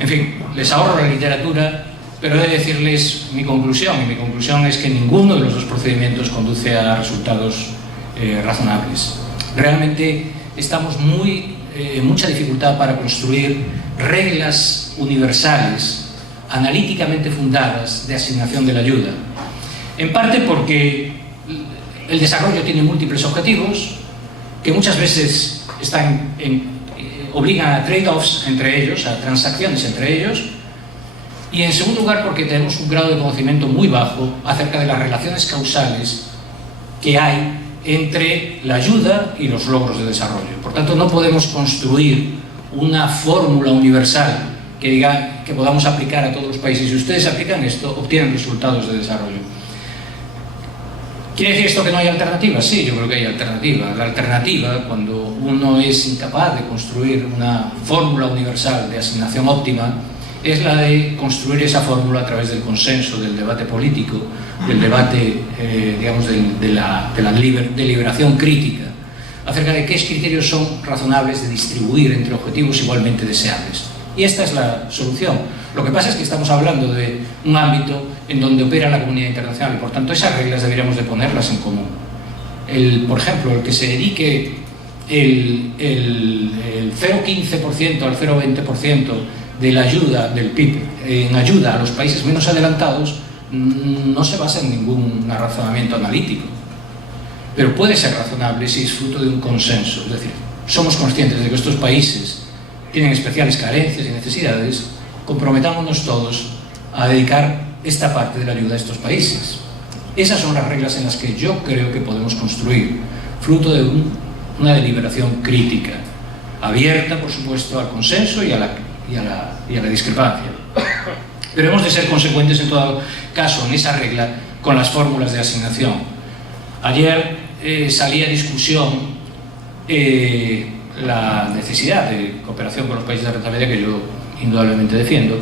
En fin, les ahorro la literatura, pero he de decirles mi conclusión, y mi conclusión es que ninguno de los dos procedimientos conduce a resultados razonables. Realmente estamos en mucha dificultad para construir reglas universales, analíticamente fundadas, de asignación de la ayuda. En parte porque el desarrollo tiene múltiples objetivos, que muchas veces obligan a trade-offs entre ellos, a transacciones entre ellos, y en segundo lugar porque tenemos un grado de conocimiento muy bajo acerca de las relaciones causales que hay entre la ayuda y los logros de desarrollo. Por tanto, no podemos construir una fórmula universal que diga que podamos aplicar a todos los países. Si ustedes aplican esto, obtienen resultados de desarrollo. ¿Quiere decir esto que no hay alternativa? Sí, yo creo que hay alternativa. La alternativa, cuando uno es incapaz de construir una fórmula universal de asignación óptima, es la de construir esa fórmula a través del consenso, del debate político, del debate, digamos, de la deliberación crítica, acerca de qué criterios son razonables de distribuir entre objetivos igualmente deseables. Y esta es la solución. Lo que pasa es que estamos hablando de un ámbito en donde opera la comunidad internacional y, por tanto, esas reglas deberíamos de ponerlas en común. Por ejemplo, el que se dedique el 0,15% al 0,20% de la ayuda del PIB en ayuda a los países menos adelantados no se basa en ningún razonamiento analítico, pero puede ser razonable si es fruto de un consenso. Es decir, somos conscientes de que estos países tienen especiales carencias y necesidades, comprometámonos todos a dedicar esta parte de la ayuda a estos países. Esas son las reglas en las que yo creo que podemos construir, fruto de una deliberación crítica, abierta, por supuesto, al consenso y a la discrepancia. Pero hemos de ser consecuentes en todo caso en esa regla con las fórmulas de asignación. Ayer salía a discusión la necesidad de cooperación con los países de renta media, que yo indudablemente defiendo,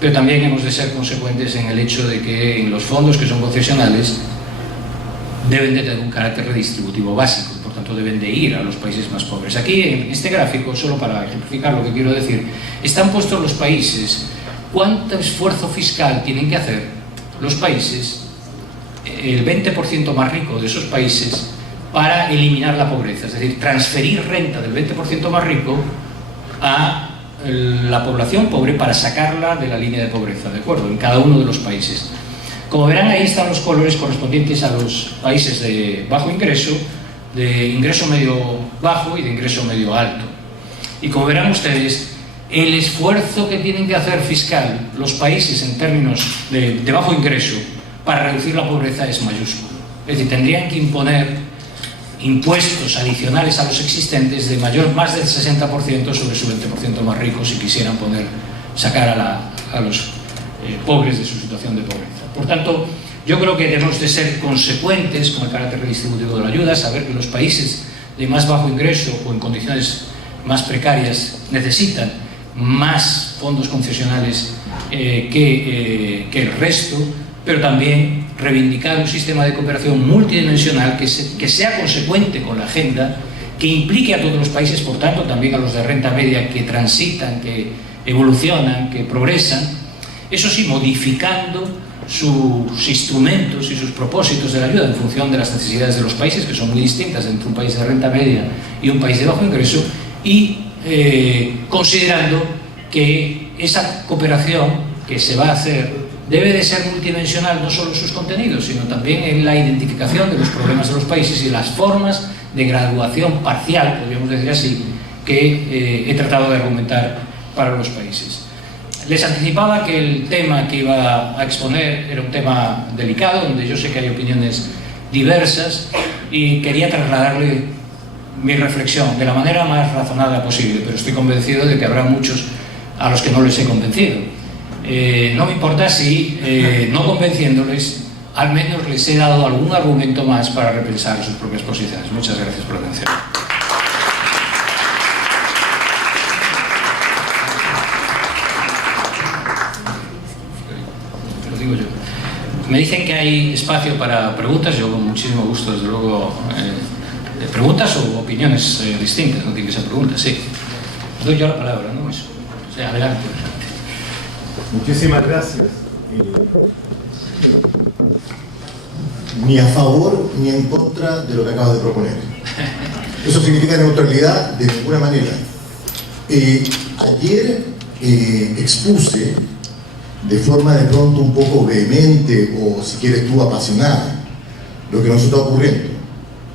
pero también hemos de ser consecuentes en el hecho de que en los fondos que son concesionales deben de tener un carácter redistributivo básico, por tanto deben de ir a los países más pobres. Aquí en este gráfico, solo para ejemplificar lo que quiero decir, están puestos los países, cuánto esfuerzo fiscal tienen que hacer los países, el 20% más rico de esos países, para eliminar la pobreza, es decir, transferir renta del 20% más rico a la población pobre para sacarla de la línea de pobreza, ¿de acuerdo? En cada uno de los países. Como verán, ahí están los colores correspondientes a los países de bajo ingreso, de ingreso medio bajo y de ingreso medio alto. Y como verán ustedes, el esfuerzo que tienen que hacer fiscal los países en términos de bajo ingreso para reducir la pobreza es mayúsculo. Es decir, tendrían que imponer impuestos adicionales a los existentes de más del 60% sobre su 20% más rico si quisieran sacar a los pobres de su situación de pobreza. Por tanto, yo creo que debemos de ser consecuentes con el carácter redistributivo de la ayuda, saber que los países de más bajo ingreso o en condiciones más precarias necesitan más fondos concesionales que el resto, pero también reivindicar un sistema de cooperación multidimensional que sea consecuente con la agenda, que implique a todos los países, por tanto también a los de renta media, que transitan, que evolucionan, que progresan, eso sí, modificando sus instrumentos y sus propósitos de la ayuda en función de las necesidades de los países, que son muy distintas entre un país de renta media y un país de bajo ingreso, y considerando que esa cooperación que se va a hacer debe de ser multidimensional, no solo en sus contenidos, sino también en la identificación de los problemas de los países y las formas de graduación parcial, podríamos decir así, que he tratado de argumentar para los países. Les anticipaba que el tema que iba a exponer era un tema delicado, donde yo sé que hay opiniones diversas, y quería trasladarle mi reflexión de la manera más razonada posible, pero estoy convencido de que habrá muchos a los que no les he convencido. No me importa si, no convenciéndoles, al menos les he dado algún argumento más para repensar sus propias posiciones. Muchas gracias por la atención. Lo digo yo. Me dicen que hay espacio para preguntas. Yo con muchísimo gusto, desde luego, preguntas o opiniones distintas. No tiene que ser preguntas, sí. Doy yo la palabra, ¿no? Eso. O sea, adelante. Muchísimas gracias. Ni a favor ni en contra de lo que acabas de proponer. Eso significa neutralidad de ninguna manera. Ayer expuse de forma de pronto un poco vehemente, o si quieres tú apasionada, lo que nos está ocurriendo.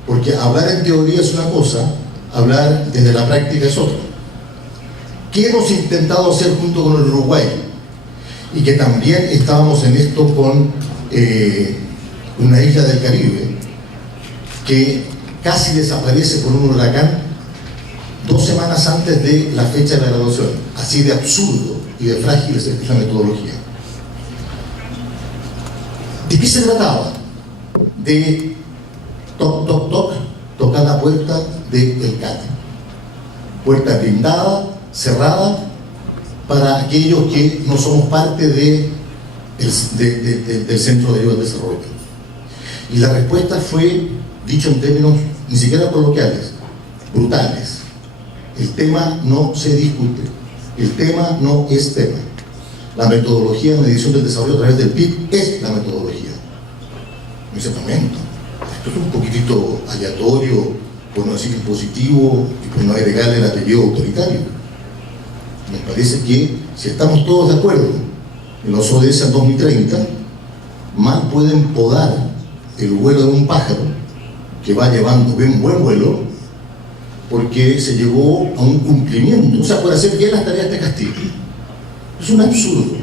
Porque hablar en teoría es una cosa, hablar desde la práctica es otra. ¿Qué hemos intentado hacer junto con el Uruguay? Y que también estábamos en esto con una isla del Caribe que casi desaparece por un huracán 2 semanas antes de la fecha de la graduación. Así de absurdo y de frágil es esta metodología. ¿De qué se trataba? De toc, toc, toc, tocar la puerta del CAT. Puerta blindada, cerrada, para aquellos que no somos parte del Centro de Ayuda al Desarrollo. Y la respuesta fue, dicho en términos ni siquiera coloquiales, brutales. El tema no se discute, el tema no es tema. La metodología de medición del desarrollo a través del PIB es la metodología. No es el momento. Esto es un poquitito aleatorio, por no decir impositivo y por no agregarle el apellido autoritario. Me parece que si estamos todos de acuerdo en los ODS al 2030, mal pueden podar el vuelo de un pájaro que va llevando bien buen vuelo, porque se llegó a un cumplimiento, o sea, por hacer bien las tareas de castigo. Es un absurdo.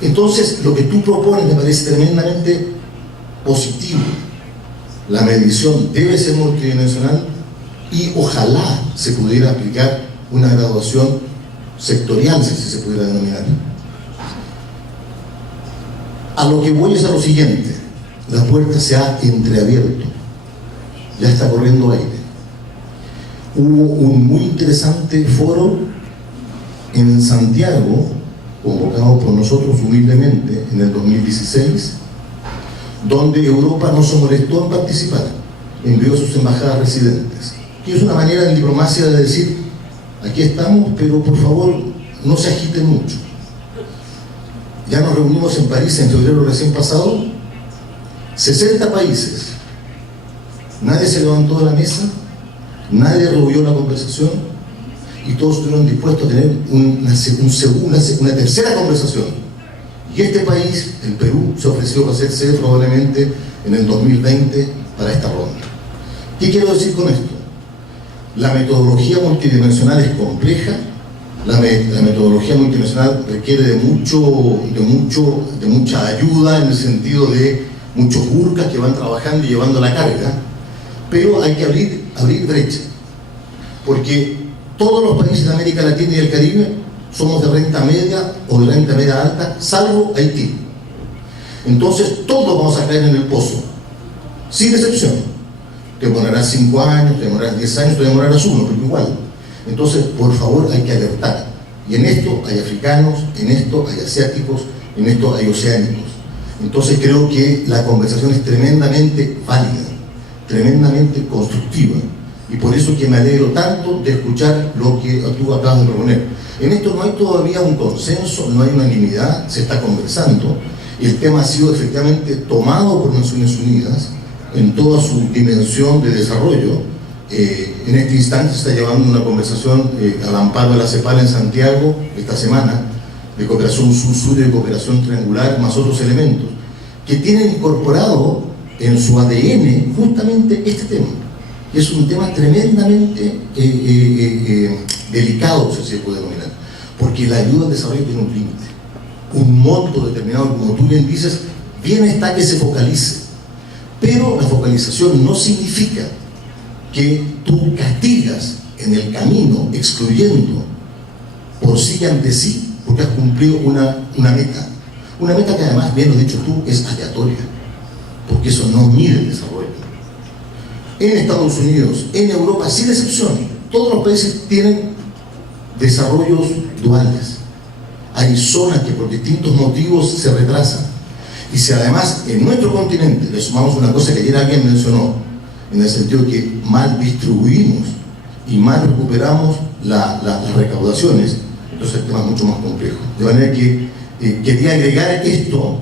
Entonces, lo que tú propones me parece tremendamente positivo. La medición debe ser multidimensional y ojalá se pudiera aplicar una graduación sectorial, si se pudiera denominar. A lo que voy es a lo siguiente: la puerta se ha entreabierto, ya está corriendo aire. Hubo un muy interesante foro en Santiago, convocado por nosotros humildemente en el 2016, donde Europa no se molestó en participar, envió a sus embajadas residentes, que es una manera en diplomacia de decir: aquí estamos, pero por favor no se agiten mucho. Ya nos reunimos en París en febrero recién pasado, 60 países, nadie se levantó de la mesa, nadie rehubió la conversación, y todos estuvieron dispuestos a tener una tercera conversación. Y este país, el Perú, se ofreció para ser sede probablemente en el 2020 para esta ronda. ¿Qué quiero decir con esto? La metodología multidimensional es compleja, la metodología multidimensional requiere de mucha ayuda, en el sentido de muchos burkas que van trabajando y llevando la carga, pero hay que abrir brecha, porque todos los países de América Latina y el Caribe somos de renta media o de renta media alta, salvo Haití. Entonces todos vamos a caer en el pozo, sin excepción. Te demorarás 5 años, te demorarás 10 años, te demorarás 1, pero igual. Entonces, por favor, hay que alertar. Y en esto hay africanos, en esto hay asiáticos, en esto hay oceánicos. Entonces creo que la conversación es tremendamente válida, tremendamente constructiva. Y por eso que me alegro tanto de escuchar lo que tú acabas de proponer. En esto no hay todavía un consenso, no hay unanimidad, se está conversando. El tema ha sido efectivamente tomado por Naciones Unidas en toda su dimensión de desarrollo. En este instante se está llevando una conversación al amparo de la CEPAL en Santiago esta semana, de cooperación sur-sur y de cooperación triangular, más otros elementos, que tienen incorporado en su ADN justamente este tema, que es un tema tremendamente delicado, si se puede denominar, porque la ayuda al desarrollo tiene un límite, un monto determinado, como tú bien dices. Bien está que se focalice, pero la focalización no significa que tú castigas en el camino, excluyendo por sí y ante sí, porque has cumplido una meta que además, bien lo has dicho tú, es aleatoria, porque eso no mide el desarrollo. En Estados Unidos, en Europa, sin excepción, todos los países tienen desarrollos duales. Hay zonas que por distintos motivos se retrasan. Y si además en nuestro continente le sumamos una cosa que ayer alguien mencionó, en el sentido de que mal distribuimos y mal recuperamos las recaudaciones, entonces el tema es mucho más complejo. De manera que quería agregar esto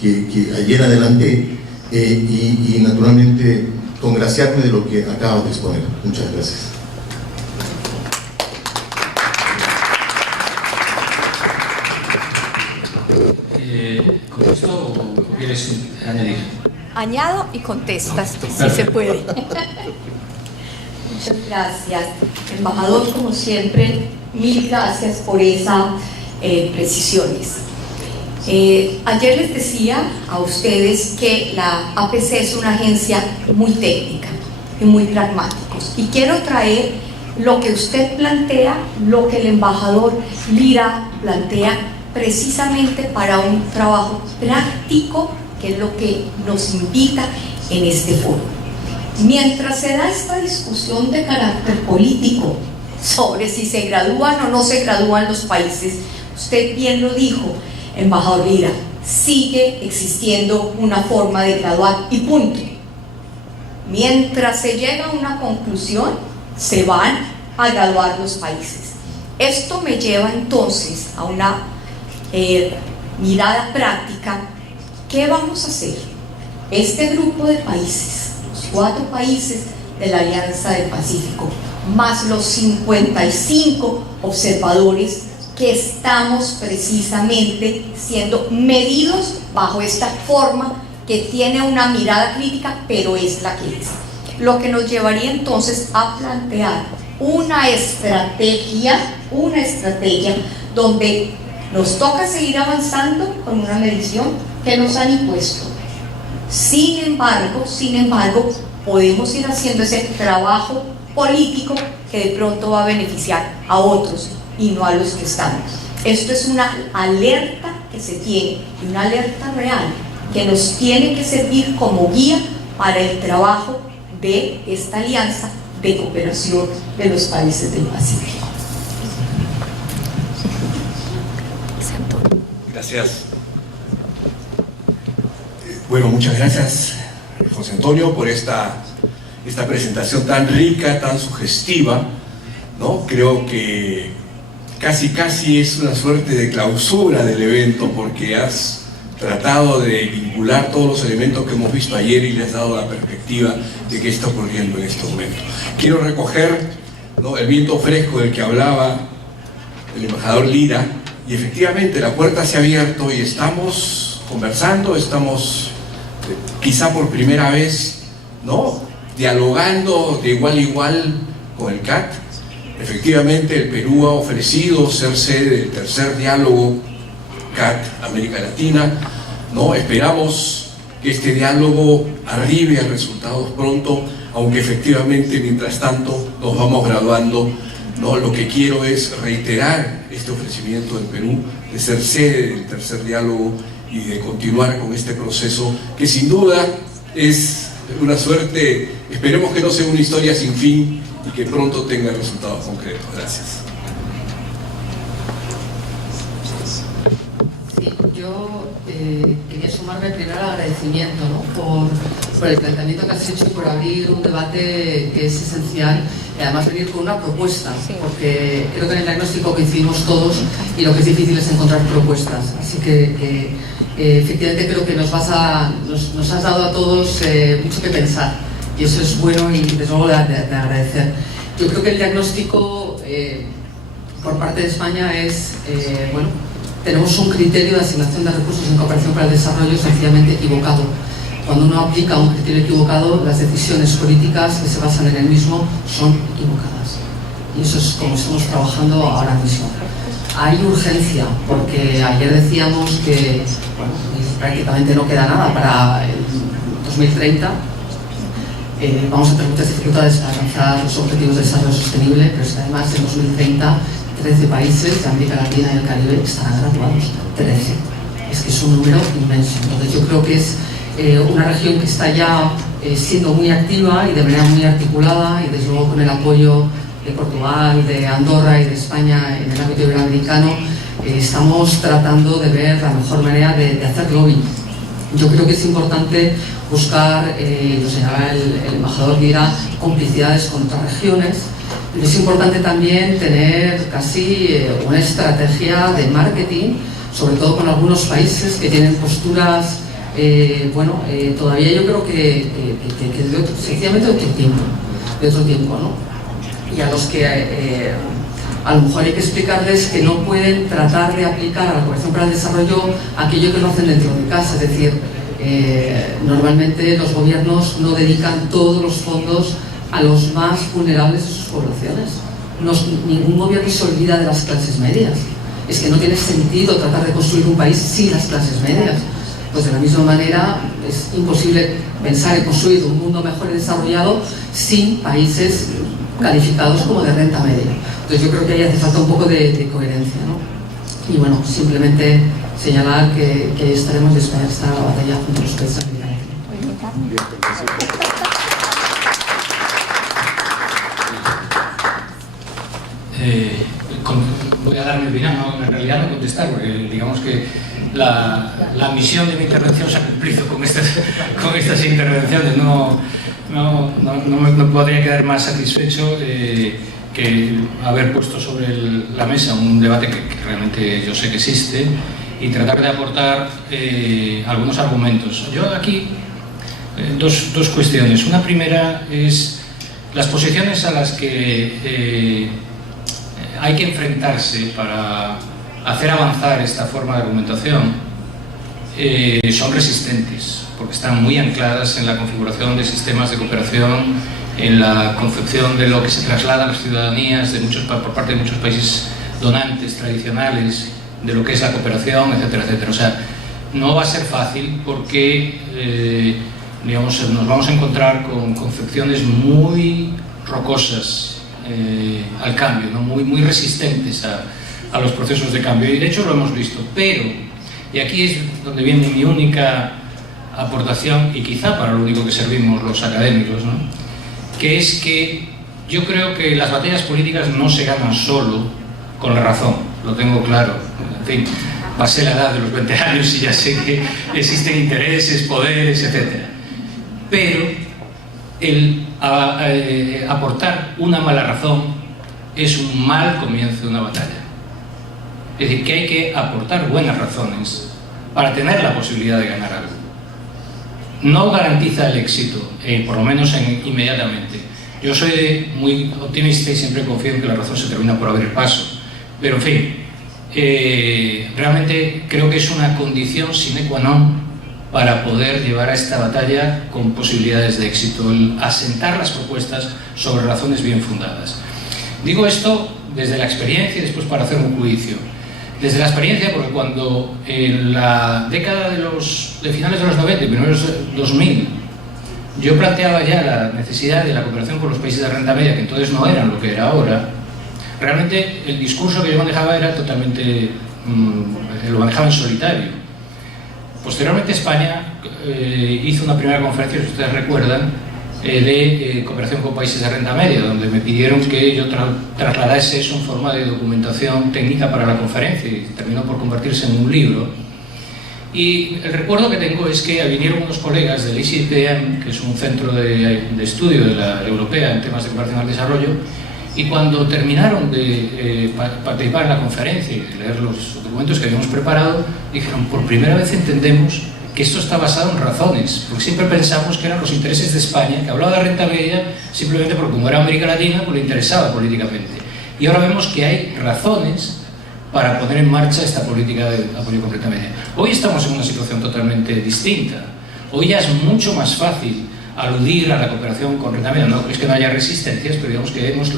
que ayer adelanté y naturalmente congraciarme de lo que acabas de exponer. Muchas gracias. ¿Contesto o quieres añadir? Añado y contestas, si se puede. Muchas gracias, embajador, como siempre, mil gracias por esas precisiones. Ayer les decía a ustedes que la APC es una agencia muy técnica y muy pragmática. Y quiero traer lo que usted plantea, lo que el embajador Lira plantea, precisamente para un trabajo práctico, que es lo que nos invita en este foro. Mientras se da esta discusión de carácter político sobre si se gradúan o no se gradúan los países, usted bien lo dijo, embajador Lira, sigue existiendo una forma de graduar y punto. Mientras se llega a una conclusión, se van a graduar los países. Esto me lleva entonces a una mirada práctica. ¿Qué vamos a hacer? Este grupo de países, los 4 países de la Alianza del Pacífico, más los 55 observadores que estamos precisamente siendo medidos bajo esta forma que tiene una mirada crítica, pero es la que es. Lo que nos llevaría entonces a plantear una estrategia donde nos toca seguir avanzando con una medición que nos han impuesto. Sin embargo, podemos ir haciendo ese trabajo político que de pronto va a beneficiar a otros y no a los que estamos. Esto es una alerta que se tiene, y una alerta real, que nos tiene que servir como guía para el trabajo de esta alianza de cooperación de los países del Pacífico. Gracias. Bueno, muchas gracias, José Antonio, por esta presentación tan rica, tan sugestiva, ¿no? Creo que casi es una suerte de clausura del evento, porque has tratado de vincular todos los elementos que hemos visto ayer y le has dado la perspectiva de qué está ocurriendo en este momento. Quiero recoger, ¿no?, el viento fresco del que hablaba el embajador Lira, y efectivamente la puerta se ha abierto y estamos conversando, estamos quizá por primera vez, ¿no?, dialogando de igual a igual con el CAT. Efectivamente el Perú ha ofrecido ser sede del tercer diálogo CAT América Latina, ¿no? Esperamos que este diálogo arribe a resultados pronto, aunque efectivamente mientras tanto nos vamos graduando, ¿no? Lo que quiero es reiterar este ofrecimiento del Perú de ser sede del tercer diálogo y de continuar con este proceso que sin duda es una suerte. Esperemos que no sea una historia sin fin y que pronto tenga resultados concretos. Gracias. Sí, yo quería sumarme primero al agradecimiento, ¿no?, por el planteamiento que has hecho y por abrir un debate que es esencial, y además venir con una propuesta, porque creo que en el diagnóstico coincidimos todos y lo que es difícil es encontrar propuestas. Así que efectivamente creo que nos has dado a todos mucho que pensar, y eso es bueno y desde luego de agradecer. Yo creo que el diagnóstico por parte de España es, bueno, tenemos un criterio de asignación de recursos en cooperación para el desarrollo sencillamente equivocado. Cuando uno aplica un criterio equivocado, las decisiones políticas que se basan en el mismo son equivocadas. Y eso es como estamos trabajando ahora mismo. hay urgencia, porque ayer decíamos que bueno, prácticamente no queda nada para el 2030. Vamos a tener muchas dificultades para alcanzar los objetivos de desarrollo sostenible, pero es que además en 2030 13 países de América Latina y el Caribe estarán graduados. 13. Es que es un número inmenso. Entonces yo creo que es una región que está ya siendo muy activa y de manera muy articulada, y desde luego con el apoyo de Portugal, de Andorra y de España en el ámbito iberoamericano, estamos tratando de ver la mejor manera de hacer lobbying. Yo creo que es importante buscar, lo señalaba el embajador Vieira, complicidades con otras regiones, pero es importante también tener casi una estrategia de marketing, sobre todo con algunos países que tienen posturas, todavía yo creo que sencillamente de otro tiempo, ¿no? Y a los que a lo mejor hay que explicarles que no pueden tratar de aplicar a la cooperación para el desarrollo aquello que no hacen dentro de casa, es decir, normalmente los gobiernos no dedican todos los fondos a los más vulnerables de sus poblaciones. Ningún gobierno se olvida de las clases medias. Es que no tiene sentido tratar de construir un país sin las clases medias. Pues de la misma manera es imposible pensar en construir un mundo mejor y desarrollado sin países calificados como de renta media. Entonces yo creo que ahí hace falta un poco de coherencia, ¿no? Y bueno, simplemente señalar que estaremos dispuestos a la batalla junto a los países americanos. Voy a dar mi opinión, no, en realidad no contestar, porque digamos que la misión de mi intervención se ha cumplido con estas intervenciones. No me podría quedar más satisfecho que haber puesto sobre la mesa un debate que realmente yo sé que existe y tratar de aportar algunos argumentos. Yo aquí, dos cuestiones. Una primera es las posiciones a las que hay que enfrentarse para hacer avanzar esta forma de argumentación. Son resistentes, porque están muy ancladas en la configuración de sistemas de cooperación, en la concepción de lo que se traslada a las ciudadanías por parte de muchos países donantes tradicionales, de lo que es la cooperación, etcétera, etcétera. O sea, no va a ser fácil porque nos vamos a encontrar con concepciones muy rocosas al cambio, ¿no? muy resistentes a los procesos de cambio, y de hecho lo hemos visto. Pero, y aquí es donde viene mi única aportación, y quizá para lo único que servimos los académicos, ¿no? Que es que yo creo que las batallas políticas no se ganan solo con la razón, lo tengo claro. En fin, pasé la edad de los 20 años y ya sé que existen intereses, poderes, etc. Pero el aportar una mala razón es un mal comienzo de una batalla. Es decir, que hay que aportar buenas razones para tener la posibilidad de ganar algo. No garantiza el éxito, por lo menos inmediatamente. Yo soy muy optimista y siempre confío en que la razón se termina por abrir paso. Pero, en fin, realmente creo que es una condición sine qua non para poder llevar a esta batalla con posibilidades de éxito, el asentar las propuestas sobre razones bien fundadas. Digo esto desde la experiencia y después para hacer un juicio. Desde la experiencia, porque cuando en la década de finales de los 90 y primeros 2000 yo planteaba ya la necesidad de la cooperación con los países de renta media, que entonces no eran lo que era ahora, realmente el discurso que yo manejaba era totalmente, lo manejaba en solitario. Posteriormente España hizo una primera conferencia, si ustedes recuerdan, de cooperación con países de renta media, donde me pidieron que yo trasladase eso en forma de documentación técnica para la conferencia, y terminó por convertirse en un libro. Y el recuerdo que tengo es que vinieron unos colegas del ICPM, que es un centro de estudio de la europea en temas de cooperación al desarrollo, y cuando terminaron de participar en la conferencia y de leer los documentos que habíamos preparado, dijeron: por primera vez entendemos que esto está basado en razones, porque siempre pensamos que eran los intereses de España, que hablaba de renta media simplemente porque como era América Latina, pues le interesaba políticamente. Y ahora vemos que hay razones para poner en marcha esta política de apoyo con renta media. Hoy estamos en una situación totalmente distinta. Hoy ya es mucho más fácil aludir a la cooperación con renta media. No es que no haya resistencias, pero digamos que hemos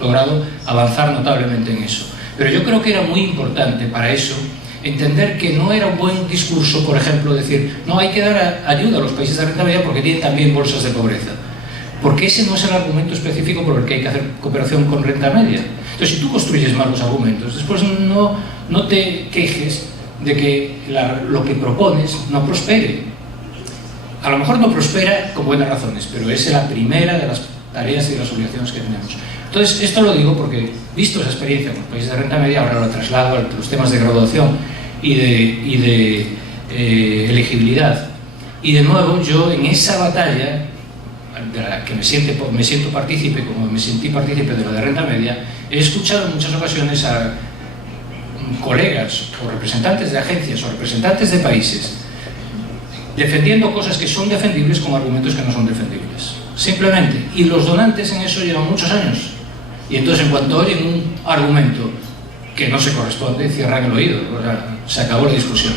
logrado avanzar notablemente en eso. Pero yo creo que era muy importante para eso entender que no era un buen discurso, por ejemplo, decir, no, hay que dar ayuda a los países de renta media porque tienen también bolsas de pobreza. Porque ese no es el argumento específico por el que hay que hacer cooperación con renta media. Entonces, si tú construyes mal los argumentos, después no te quejes de que lo que propones no prospere. A lo mejor no prospera con buenas razones, pero es la primera de las tareas y de las obligaciones que tenemos. Entonces, esto lo digo porque, visto esa experiencia con los países de renta media, ahora lo traslado a los temas de graduación y de elegibilidad. Y de nuevo, yo en esa batalla, de la que me siento partícipe, como me sentí partícipe de la de renta media, he escuchado en muchas ocasiones a colegas o representantes de agencias o representantes de países defendiendo cosas que son defendibles con argumentos que no son defendibles. Simplemente. Y los donantes en eso llevan muchos años. Y entonces, en cuanto oyen un argumento que no se corresponde, cierran el oído. O sea, se acabó la discusión.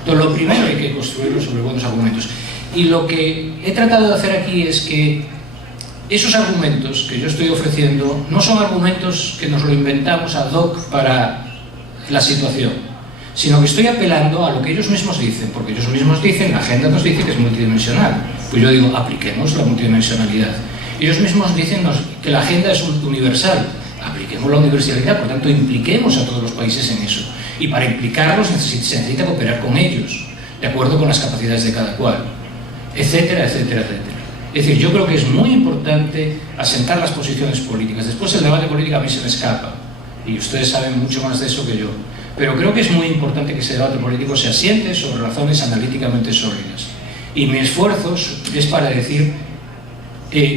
Entonces, lo primero hay que construirlo sobre buenos argumentos. Y lo que he tratado de hacer aquí es que esos argumentos que yo estoy ofreciendo no son argumentos que nos lo inventamos ad hoc para la situación, sino que estoy apelando a lo que ellos mismos dicen, porque ellos mismos dicen, la agenda nos dice que es multidimensional. Pues yo digo, apliquemos la multidimensionalidad. Ellos mismos dicen que la agenda es universal. Apliquemos la universalidad, por tanto, impliquemos a todos los países en eso. Y para implicarlos se necesita cooperar con ellos, de acuerdo con las capacidades de cada cual, etcétera, etcétera, etcétera. Es decir, yo creo que es muy importante asentar las posiciones políticas. Después el debate político a mí se me escapa, y ustedes saben mucho más de eso que yo. Pero creo que es muy importante que ese debate político se asiente sobre razones analíticamente sólidas. Y mi esfuerzo es para decir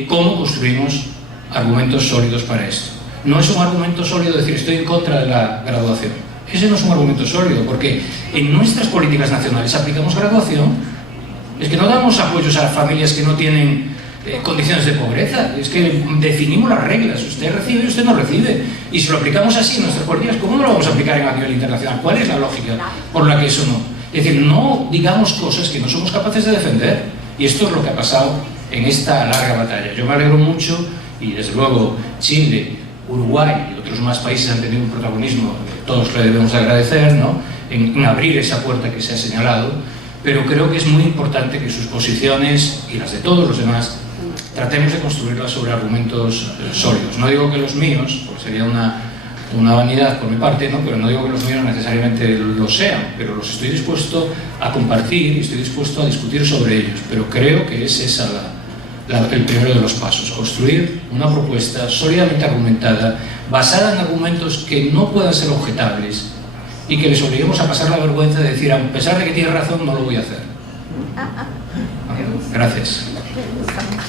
cómo construimos argumentos sólidos para esto. No es un argumento sólido decir estoy en contra de la graduación. Ese no es un argumento sólido, porque en nuestras políticas nacionales aplicamos graduación. Es que no damos apoyos a familias que no tienen condiciones de pobreza. Es que definimos las reglas. Usted recibe y usted no recibe. Y si lo aplicamos así en nuestras políticas, ¿cómo no lo vamos a aplicar a nivel internacional? ¿Cuál es la lógica por la que eso no? Es decir, no digamos cosas que no somos capaces de defender. Y esto es lo que ha pasado en esta larga batalla. Yo me alegro mucho, y desde luego Chile, Uruguay y otros más países han tenido un protagonismo que todos le debemos agradecer, ¿no?, en abrir esa puerta que se ha señalado, pero creo que es muy importante que sus posiciones y las de todos los demás tratemos de construirlas sobre argumentos sólidos. No digo que los míos, pues sería una vanidad por mi parte, ¿no?, pero no digo que los míos necesariamente lo sean, pero los estoy dispuesto a compartir y estoy dispuesto a discutir sobre ellos, pero creo que es esa el primero de los pasos, construir una propuesta sólidamente argumentada, basada en argumentos que no puedan ser objetables y que les obliguemos a pasar la vergüenza de decir, a pesar de que tiene razón, no lo voy a hacer. Gracias.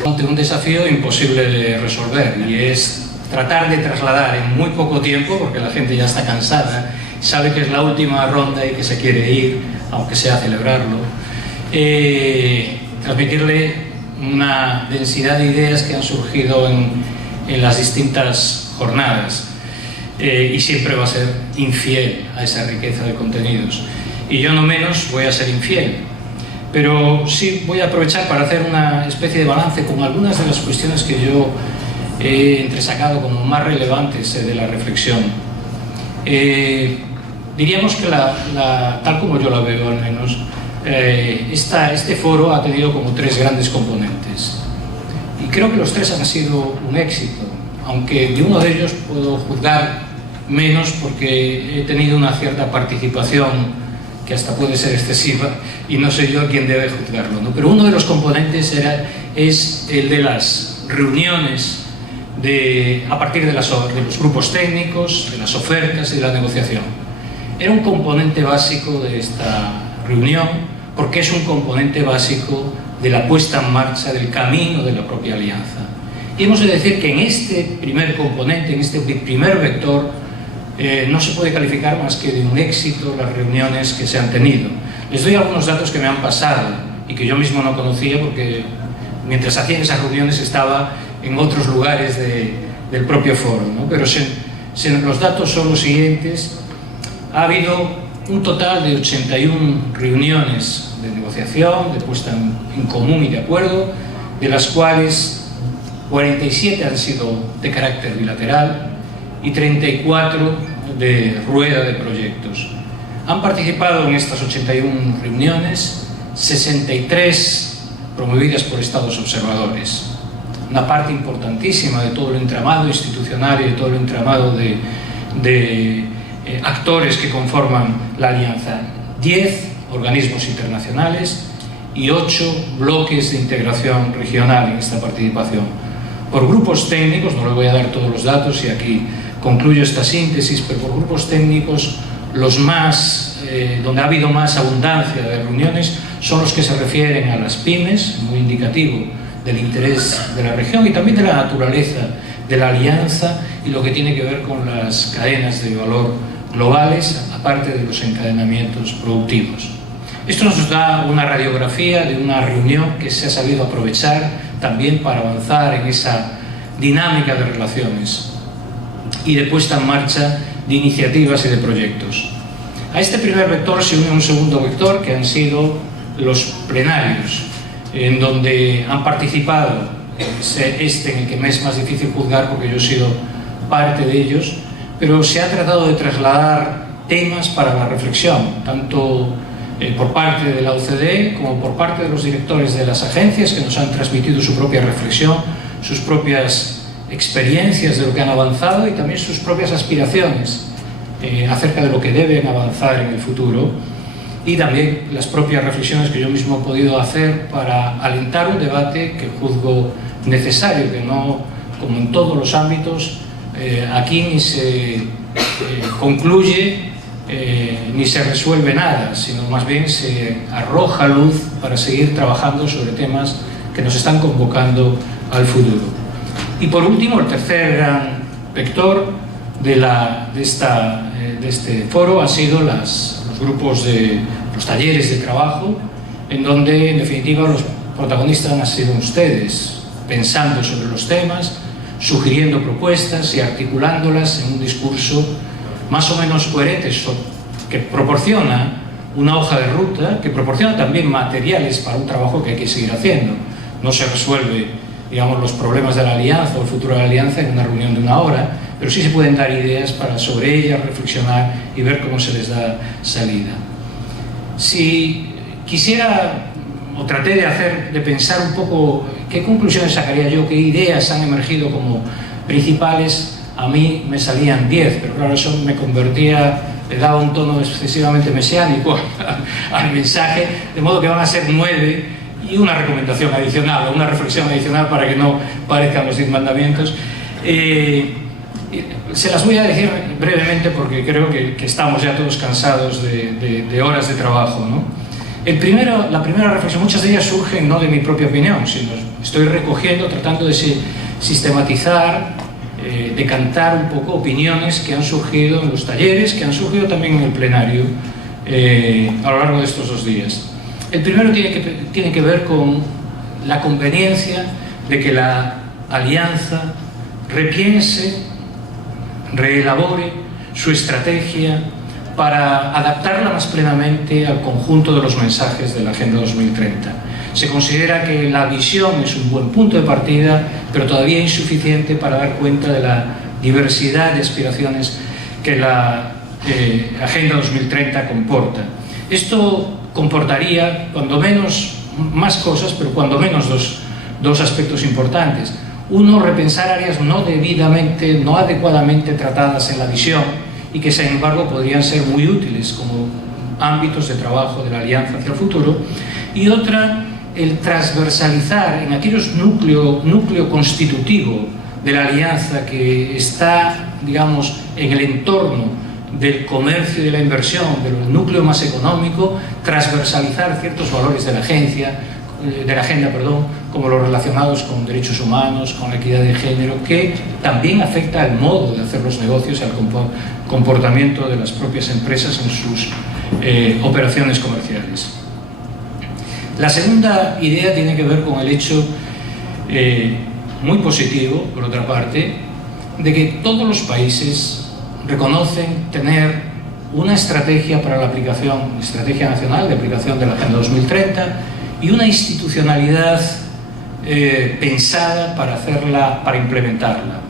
Ante un desafío imposible de resolver, y es tratar de trasladar en muy poco tiempo, porque la gente ya está cansada, sabe que es la última ronda y que se quiere ir, aunque sea a celebrarlo, transmitirle una densidad de ideas que han surgido en las distintas jornadas, y siempre va a ser infiel a esa riqueza de contenidos, y yo no menos voy a ser infiel, pero sí voy a aprovechar para hacer una especie de balance con algunas de las cuestiones que yo he entresacado como más relevantes de la reflexión. Diríamos que tal como yo la veo al menos, este foro ha tenido como tres grandes componentes, y creo que los tres han sido un éxito, aunque de uno de ellos puedo juzgar menos porque he tenido una cierta participación que hasta puede ser excesiva y no soy yo quien debe juzgarlo, ¿no? Pero uno de los componentes es el de las reuniones a partir de los grupos técnicos, de las ofertas y de la negociación. Era un componente básico de esta reunión, porque es un componente básico de la puesta en marcha del camino de la propia alianza. Y hemos de decir que en este primer componente, en este primer vector, no se puede calificar más que de un éxito las reuniones que se han tenido. Les doy algunos datos que me han pasado y que yo mismo no conocía, porque mientras hacían esas reuniones estaba en otros lugares del propio foro, ¿no? Pero los datos son los siguientes. Ha habido un total de 81 reuniones de negociación, de puesta en común y de acuerdo, de las cuales 47 han sido de carácter bilateral y 34 de rueda de proyectos. Han participado en estas 81 reuniones 63 promovidas por estados observadores, una parte importantísima de todo el entramado institucional y de todo el entramado de actores que conforman la alianza. 10 organismos internacionales y 8 bloques de integración regional en esta participación. Por grupos técnicos, no les voy a dar todos los datos y aquí concluyo esta síntesis, pero por grupos técnicos los más, donde ha habido más abundancia de reuniones son los que se refieren a las pymes, muy indicativo del interés de la región y también de la naturaleza de la alianza y lo que tiene que ver con las cadenas de valor globales, aparte de los encadenamientos productivos. Esto nos da una radiografía de una reunión que se ha sabido aprovechar también para avanzar en esa dinámica de relaciones y de puesta en marcha de iniciativas y de proyectos. A este primer vector se une un segundo vector que han sido los plenarios, en donde han participado, en el que me es más difícil juzgar porque yo he sido parte de ellos, pero se ha tratado de trasladar temas para la reflexión, tanto por parte de la OCDE como por parte de los directores de las agencias que nos han transmitido su propia reflexión, sus propias experiencias de lo que han avanzado y también sus propias aspiraciones acerca de lo que deben avanzar en el futuro y también las propias reflexiones que yo mismo he podido hacer para alentar un debate que juzgo necesario, que no, como en todos los ámbitos, aquí ni se concluye ni se resuelve nada, sino más bien se arroja luz para seguir trabajando sobre temas que nos están convocando al futuro. Y por último, el tercer gran vector de este foro ha sido los grupos los talleres de trabajo, en donde en definitiva los protagonistas han sido ustedes, pensando sobre los temas, sugiriendo propuestas y articulándolas en un discurso más o menos coherente, que proporciona una hoja de ruta, que proporciona también materiales para un trabajo que hay que seguir haciendo. No se resuelve, digamos, los problemas de la alianza o el futuro de la alianza en una reunión de una hora, pero sí se pueden dar ideas para sobre ellas reflexionar y ver cómo se les da salida. Si quisiera, o traté de pensar un poco qué conclusiones sacaría yo, qué ideas han emergido como principales, a mí me salían 10, pero claro, eso me convertía, le daba un tono excesivamente mesiánico al mensaje, de modo que van a ser 9 y una recomendación adicional, o una reflexión adicional para que no parezcan los 10 mandamientos. Se las voy a decir brevemente porque creo que estamos ya todos cansados de horas de trabajo, ¿no? La primera reflexión, muchas de ellas surgen no de mi propia opinión, sino estoy recogiendo, tratando de sistematizar, decantar un poco opiniones que han surgido en los talleres, que han surgido también en el plenario a lo largo de estos 2 días. El primero tiene que ver con la conveniencia de que la alianza repiense, reelabore su estrategia para adaptarla más plenamente al conjunto de los mensajes de la Agenda 2030. Se considera que la visión es un buen punto de partida, pero todavía insuficiente para dar cuenta de la diversidad de aspiraciones que la Agenda 2030 comporta. Esto comportaría, cuando menos, más cosas, pero cuando menos dos aspectos importantes. Uno, repensar áreas no adecuadamente tratadas en la visión y que, sin embargo, podrían ser muy útiles como ámbitos de trabajo de la alianza hacia el futuro. Y otra, el transversalizar en aquellos núcleo constitutivo de la alianza que está, digamos, en el entorno del comercio y de la inversión, del núcleo más económico, transversalizar ciertos valores de la agenda, como los relacionados con derechos humanos, con la equidad de género, que también afecta al modo de hacer los negocios y al comportamiento de las propias empresas en sus operaciones comerciales. La segunda idea tiene que ver con el hecho muy positivo, por otra parte, de que todos los países reconocen tener una estrategia para la aplicación, estrategia nacional de aplicación de la Agenda 2030 y una institucionalidad pensada para implementarla.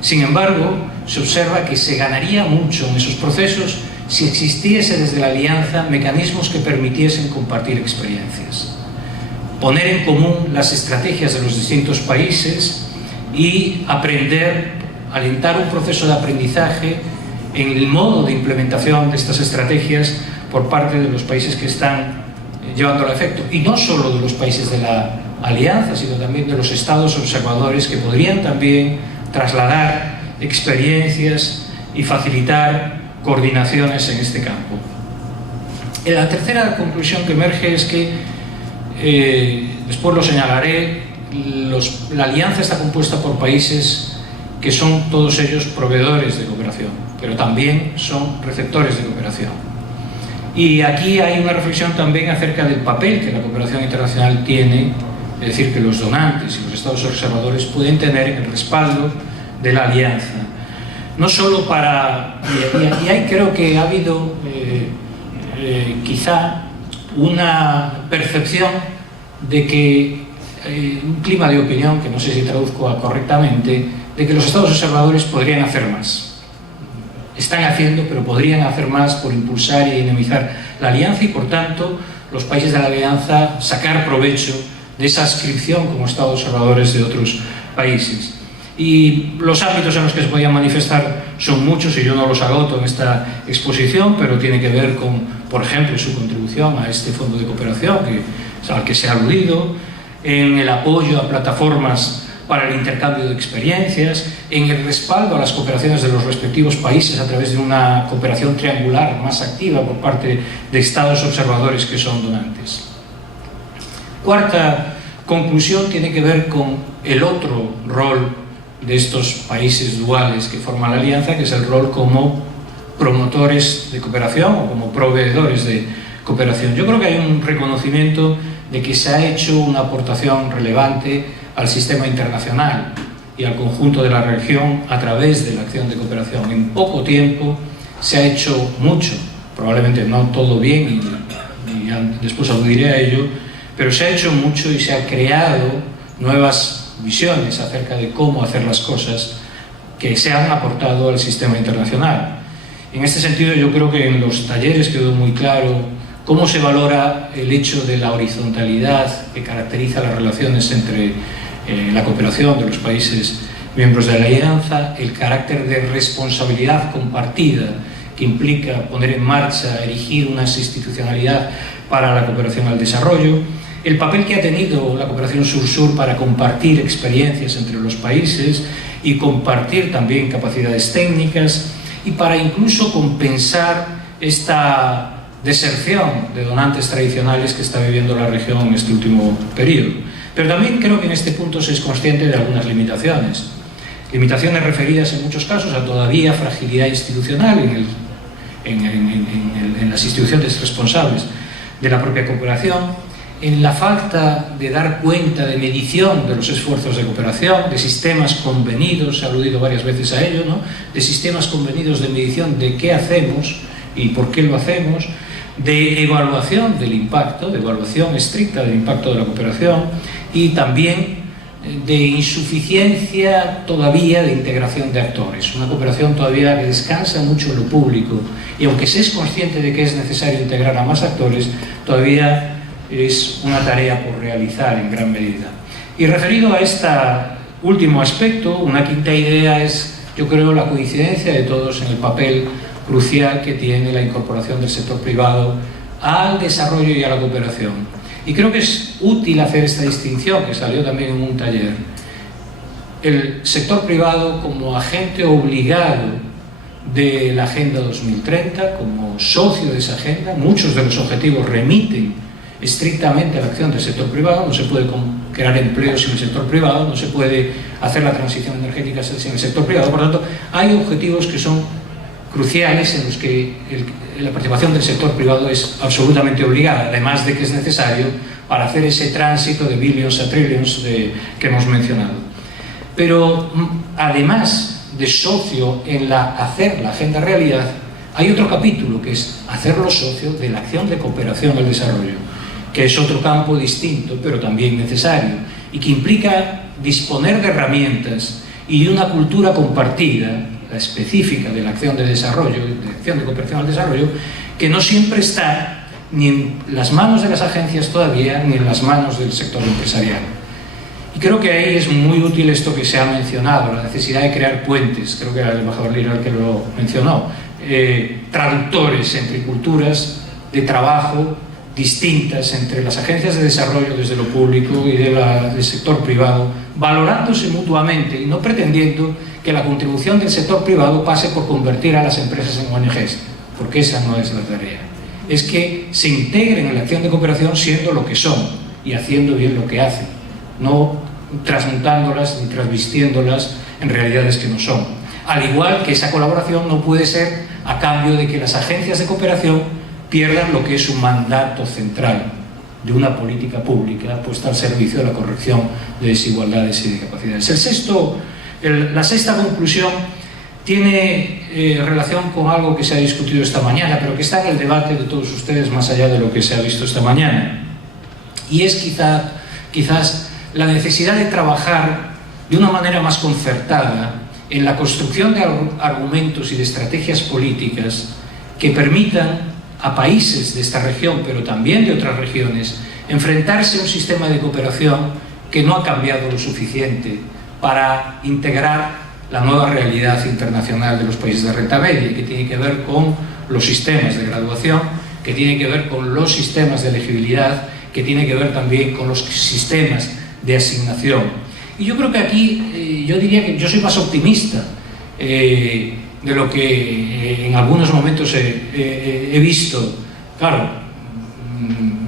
Sin embargo, se observa que se ganaría mucho en esos procesos si existiese desde la alianza mecanismos que permitiesen compartir experiencias, poner en común las estrategias de los distintos países y aprender, alentar un proceso de aprendizaje en el modo de implementación de estas estrategias por parte de los países que están llevando a efecto, y no solo de los países de la alianza, sino también de los estados observadores, que podrían también trasladar experiencias y facilitar coordinaciones en este campo. La tercera conclusión que emerge es que, después lo señalaré, la alianza está compuesta por países que son todos ellos proveedores de cooperación, pero también son receptores de cooperación. Y aquí hay una reflexión también acerca del papel que la cooperación internacional tiene, es decir, que los donantes y los estados observadores pueden tener en el respaldo de la alianza. No solo para... Y ahí creo que ha habido quizá una percepción de que un clima de opinión, que no sé si traduzco correctamente, de que los estados observadores podrían hacer más. Están haciendo, pero podrían hacer más por impulsar y dinamizar la alianza, y por tanto los países de la alianza sacar provecho de esa adscripción como estados observadores de otros países. Y los ámbitos en los que se podían manifestar son muchos, y yo no los agoto en esta exposición, pero tiene que ver con, por ejemplo, su contribución a este fondo de cooperación al que se ha aludido, en el apoyo a plataformas para el intercambio de experiencias, en el respaldo a las cooperaciones de los respectivos países a través de una cooperación triangular más activa por parte de estados observadores que son donantes. Cuarta conclusión tiene que ver con el otro rol de estos países duales que forman la alianza, que es el rol como promotores de cooperación o como proveedores de cooperación. Yo creo que hay un reconocimiento de que se ha hecho una aportación relevante al sistema internacional y al conjunto de la región a través de la acción de cooperación. En poco tiempo se ha hecho mucho, probablemente no todo bien, y después aludiré a ello, pero se ha hecho mucho y se ha creado nuevas visiones acerca de cómo hacer las cosas que se han aportado al sistema internacional. En este sentido, yo creo que en los talleres quedó muy claro cómo se valora el hecho de la horizontalidad que caracteriza las relaciones entre la cooperación de los países miembros de la alianza, el carácter de responsabilidad compartida que implica poner en marcha, erigir una institucionalidad para la cooperación al desarrollo, el papel que ha tenido la cooperación sur-sur para compartir experiencias entre los países y compartir también capacidades técnicas, y para incluso compensar esta deserción de donantes tradicionales que está viviendo la región en este último periodo. Pero también creo que en este punto se es consciente de algunas limitaciones. Limitaciones referidas en muchos casos a todavía fragilidad institucional en las instituciones responsables de la propia cooperación, en la falta de dar cuenta de medición de los esfuerzos de cooperación, de sistemas convenidos, se ha aludido varias veces a ello, ¿no? De sistemas convenidos de medición de qué hacemos y por qué lo hacemos, de evaluación del impacto, de evaluación estricta del impacto de la cooperación, y también de insuficiencia todavía de integración de actores. Una cooperación todavía que descansa mucho en lo público, y aunque se es consciente de que es necesario integrar a más actores, todavía es una tarea por realizar en gran medida. Y referido a este último aspecto, una quinta idea es, yo creo, la coincidencia de todos en el papel crucial que tiene la incorporación del sector privado al desarrollo y a la cooperación. Y creo que es útil hacer esta distinción, que salió también en un taller. El sector privado como agente obligado de la Agenda 2030, como socio de esa agenda, muchos de los objetivos remiten estrictamente a la acción del sector privado. No se puede crear empleo sin el sector privado, no se puede hacer la transición energética sin el sector privado. Por lo tanto, hay objetivos que son cruciales en los que la participación del sector privado es absolutamente obligada, además de que es necesario para hacer ese tránsito de billions a trillions que hemos mencionado. Pero además de socio en hacer la agenda realidad, hay otro capítulo que es hacerlo socio de la acción de cooperación al desarrollo, que es otro campo distinto, pero también necesario, y que implica disponer de herramientas y de una cultura compartida la específica de la acción de desarrollo, de acción de cooperación al desarrollo, que no siempre está ni en las manos de las agencias todavía, ni en las manos del sector empresarial. Y creo que ahí es muy útil esto que se ha mencionado, la necesidad de crear puentes, creo que era el embajador Lira el que lo mencionó, traductores entre culturas de trabajo distintas entre las agencias de desarrollo desde lo público y del sector privado, valorándose mutuamente y no pretendiendo que la contribución del sector privado pase por convertir a las empresas en ONGs, porque esa no es la tarea. Es que se integren en la acción de cooperación siendo lo que son y haciendo bien lo que hacen, no transmutándolas ni transvistiéndolas en realidades que no son. Al igual que esa colaboración no puede ser a cambio de que las agencias de cooperación pierdan lo que es su mandato central de una política pública puesta al servicio de la corrección de desigualdades y de capacidades. La sexta conclusión tiene relación con algo que se ha discutido esta mañana, pero que está en el debate de todos ustedes más allá de lo que se ha visto esta mañana. Y es quizás la necesidad de trabajar de una manera más concertada en la construcción de argumentos y de estrategias políticas que permitan a países de esta región, pero también de otras regiones, enfrentarse a un sistema de cooperación que no ha cambiado lo suficiente para integrar la nueva realidad internacional de los países de renta media, que tiene que ver con los sistemas de graduación, que tiene que ver con los sistemas de elegibilidad, que tiene que ver también con los sistemas de asignación. Y yo creo que aquí, yo diría que yo soy más optimista de lo que en algunos momentos he visto. Claro,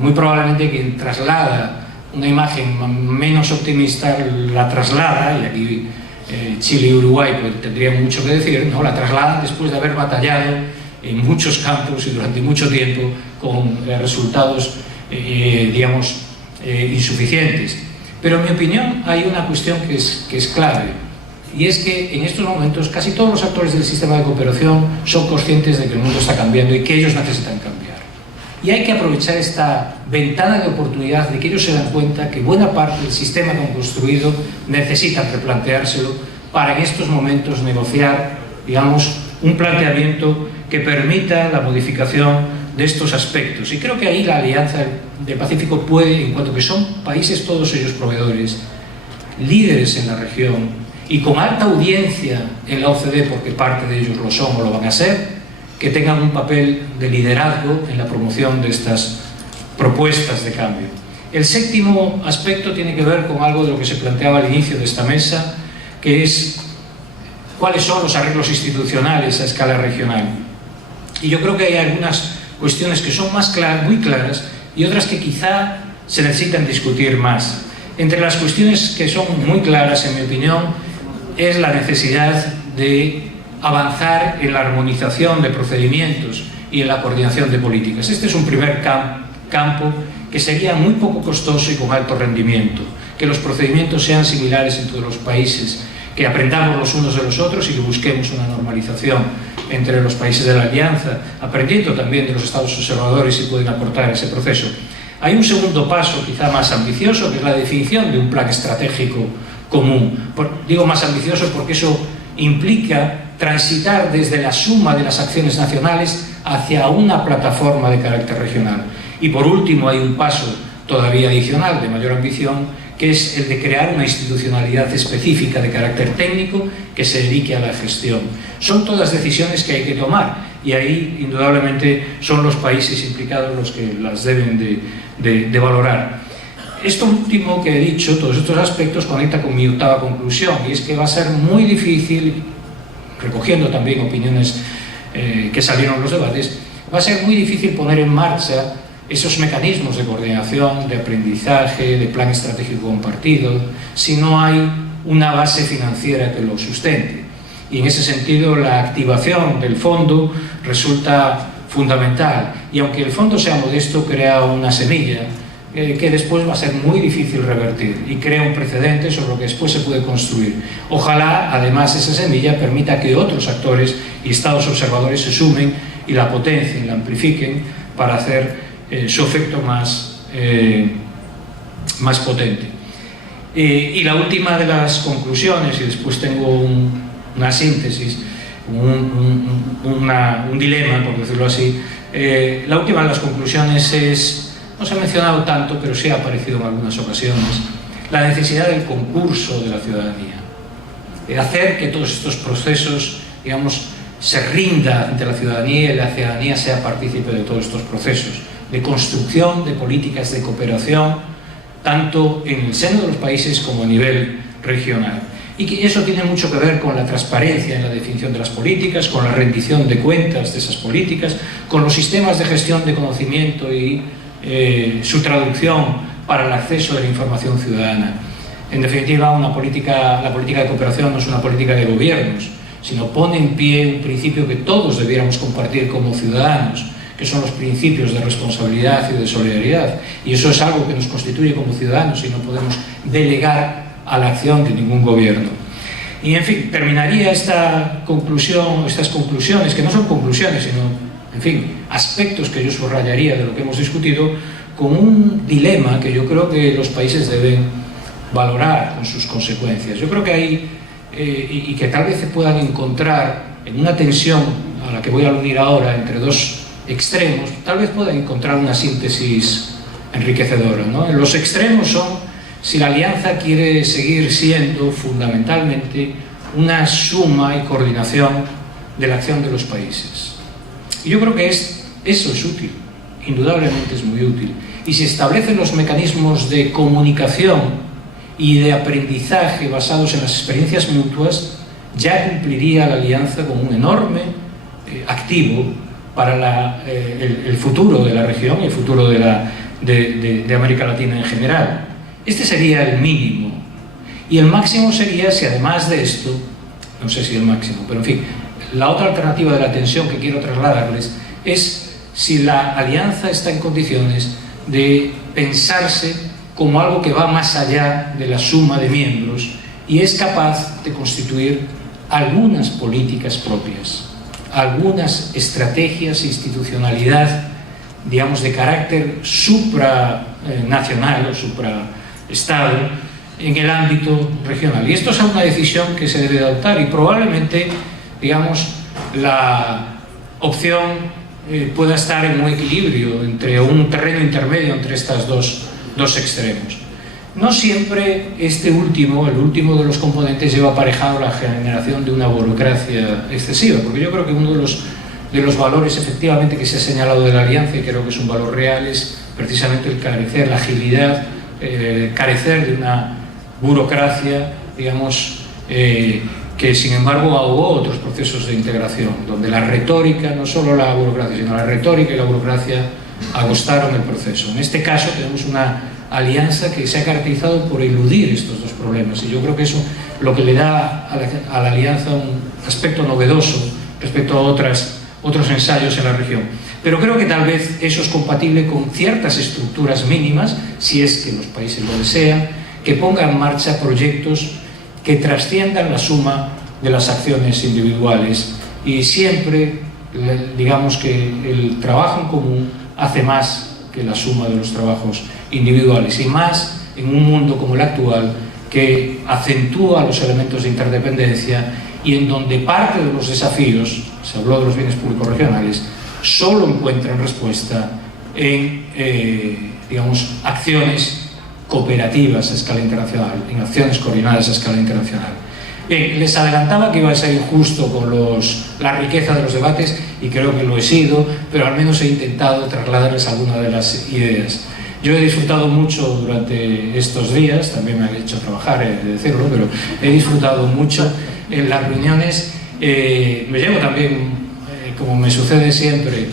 muy probablemente quien traslada una imagen menos optimista la traslada, y aquí Chile y Uruguay pues, tendrían mucho que decir, ¿no? La trasladan después de haber batallado en muchos campos y durante mucho tiempo con resultados, digamos, insuficientes. Pero en mi opinión hay una cuestión que es clave, y es que en estos momentos casi todos los actores del sistema de cooperación son conscientes de que el mundo está cambiando y que ellos necesitan cambiar. Y hay que aprovechar esta ventana de oportunidad de que ellos se dan cuenta que buena parte del sistema que han construido necesitan replanteárselo para en estos momentos negociar, digamos, un planteamiento que permita la modificación de estos aspectos. Y creo que ahí la Alianza del Pacífico puede, en cuanto que son países todos ellos proveedores, líderes en la región y con alta audiencia en la OCDE, porque parte de ellos lo son o lo van a ser, que tengan un papel de liderazgo en la promoción de estas propuestas de cambio. El séptimo aspecto tiene que ver con algo de lo que se planteaba al inicio de esta mesa, que es cuáles son los arreglos institucionales a escala regional. Y yo creo que hay algunas cuestiones que son muy claras y otras que quizá se necesitan discutir más. Entre las cuestiones que son muy claras, en mi opinión, es la necesidad de avanzar en la armonización de procedimientos y en la coordinación de políticas. Este es un primer campo que sería muy poco costoso y con alto rendimiento. Que los procedimientos sean similares en todos los países, que aprendamos los unos de los otros y que busquemos una normalización entre los países de la Alianza, aprendiendo también de los estados observadores si pueden aportar ese proceso. Hay un segundo paso, quizá más ambicioso, que es la definición de un plan estratégico común. Digo más ambicioso porque eso implica transitar desde la suma de las acciones nacionales hacia una plataforma de carácter regional. Y por último hay un paso todavía adicional de mayor ambición, que es el de crear una institucionalidad específica de carácter técnico que se dedique a la gestión. Son todas decisiones que hay que tomar y ahí indudablemente son los países implicados los que las deben de valorar. Esto último que he dicho, todos estos aspectos, conecta con mi octava conclusión, y es que va a ser muy difícil, recogiendo también opiniones que salieron en los debates, va a ser muy difícil poner en marcha esos mecanismos de coordinación, de aprendizaje, de plan estratégico compartido, si no hay una base financiera que lo sustente. Y en ese sentido la activación del fondo resulta fundamental. Y aunque el fondo sea modesto, crea una semilla que después va a ser muy difícil revertir y crea un precedente sobre lo que después se puede construir. Ojalá, además, esa semilla permita que otros actores y estados observadores se sumen y la potencien, la amplifiquen para hacer su efecto más potente. Y la última de las conclusiones, y después tengo una síntesis, un dilema, por decirlo así. La última de las conclusiones es, no se ha mencionado tanto, pero sí ha aparecido en algunas ocasiones, la necesidad del concurso de la ciudadanía, de hacer que todos estos procesos, digamos, se rinda ante la ciudadanía y la ciudadanía sea partícipe de todos estos procesos de construcción de políticas de cooperación, tanto en el seno de los países como a nivel regional. Y que eso tiene mucho que ver con la transparencia en la definición de las políticas, con la rendición de cuentas de esas políticas, con los sistemas de gestión de conocimiento y su traducción para el acceso a la información ciudadana. En definitiva, la política de cooperación no es una política de gobiernos, sino pone en pie un principio que todos debiéramos compartir como ciudadanos, que son los principios de responsabilidad y de solidaridad. Y eso es algo que nos constituye como ciudadanos y no podemos delegar a la acción de ningún gobierno. Y, en fin, terminaría estas conclusiones, que no son conclusiones, sino, en fin, aspectos que yo subrayaría de lo que hemos discutido, con un dilema que yo creo que los países deben valorar con sus consecuencias. Yo creo que hay, y que tal vez se puedan encontrar en una tensión a la que voy a aludir ahora entre dos extremos, tal vez puedan encontrar una síntesis enriquecedora, ¿no? Los extremos son si la alianza quiere seguir siendo fundamentalmente una suma y coordinación de la acción de los países. Y yo creo que eso es útil, indudablemente es muy útil. Y si establecen los mecanismos de comunicación y de aprendizaje basados en las experiencias mutuas, ya cumpliría la alianza con un enorme activo para el futuro de la región y el futuro de América Latina en general. Este sería el mínimo. Y el máximo sería si además de esto, no sé si el máximo, pero en fin, la otra alternativa de la tensión que quiero trasladarles es si la alianza está en condiciones de pensarse como algo que va más allá de la suma de miembros y es capaz de constituir algunas políticas propias, algunas estrategias, institucionalidad, digamos, de carácter supranacional o supraestado en el ámbito regional. Y esto es una decisión que se debe adoptar y probablemente, digamos, la opción pueda estar en un equilibrio entre un terreno intermedio entre estas dos extremos. No siempre el último de los componentes lleva aparejado la generación de una burocracia excesiva, porque yo creo que uno de los valores efectivamente que se ha señalado de la alianza, y creo que es un valor real, es precisamente el carecer, la agilidad, carecer de una burocracia, digamos, que sin embargo ahogó otros procesos de integración, donde la retórica, no solo la burocracia, sino la retórica y la burocracia agostaron el proceso. En este caso tenemos una alianza que se ha caracterizado por eludir estos dos problemas y yo creo que eso lo que le da a la alianza un aspecto novedoso respecto a otros ensayos en la región. Pero creo que tal vez eso es compatible con ciertas estructuras mínimas, si es que los países lo desean, que pongan en marcha proyectos que trasciendan la suma de las acciones individuales y siempre, digamos que el trabajo en común hace más que la suma de los trabajos individuales y más en un mundo como el actual que acentúa los elementos de interdependencia y en donde parte de los desafíos, se habló de los bienes públicos regionales, solo encuentran respuesta en, digamos, acciones cooperativas a escala internacional, en acciones coordinadas a escala internacional. Bien, les adelantaba que iba a ser injusto con la riqueza de los debates y creo que lo he sido, pero al menos he intentado trasladarles algunas de las ideas. Yo he disfrutado mucho durante estos días, también me han hecho trabajar, he de decirlo, pero he disfrutado mucho en las reuniones. Me llevo también, como me sucede siempre,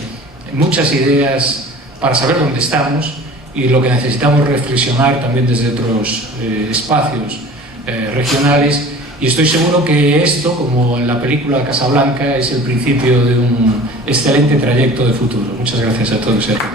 muchas ideas para saber dónde estamos y lo que necesitamos reflexionar también desde otros espacios regionales. Y estoy seguro que esto, como en la película Casablanca, es el principio de un excelente trayecto de futuro. Muchas gracias a todos y a todas.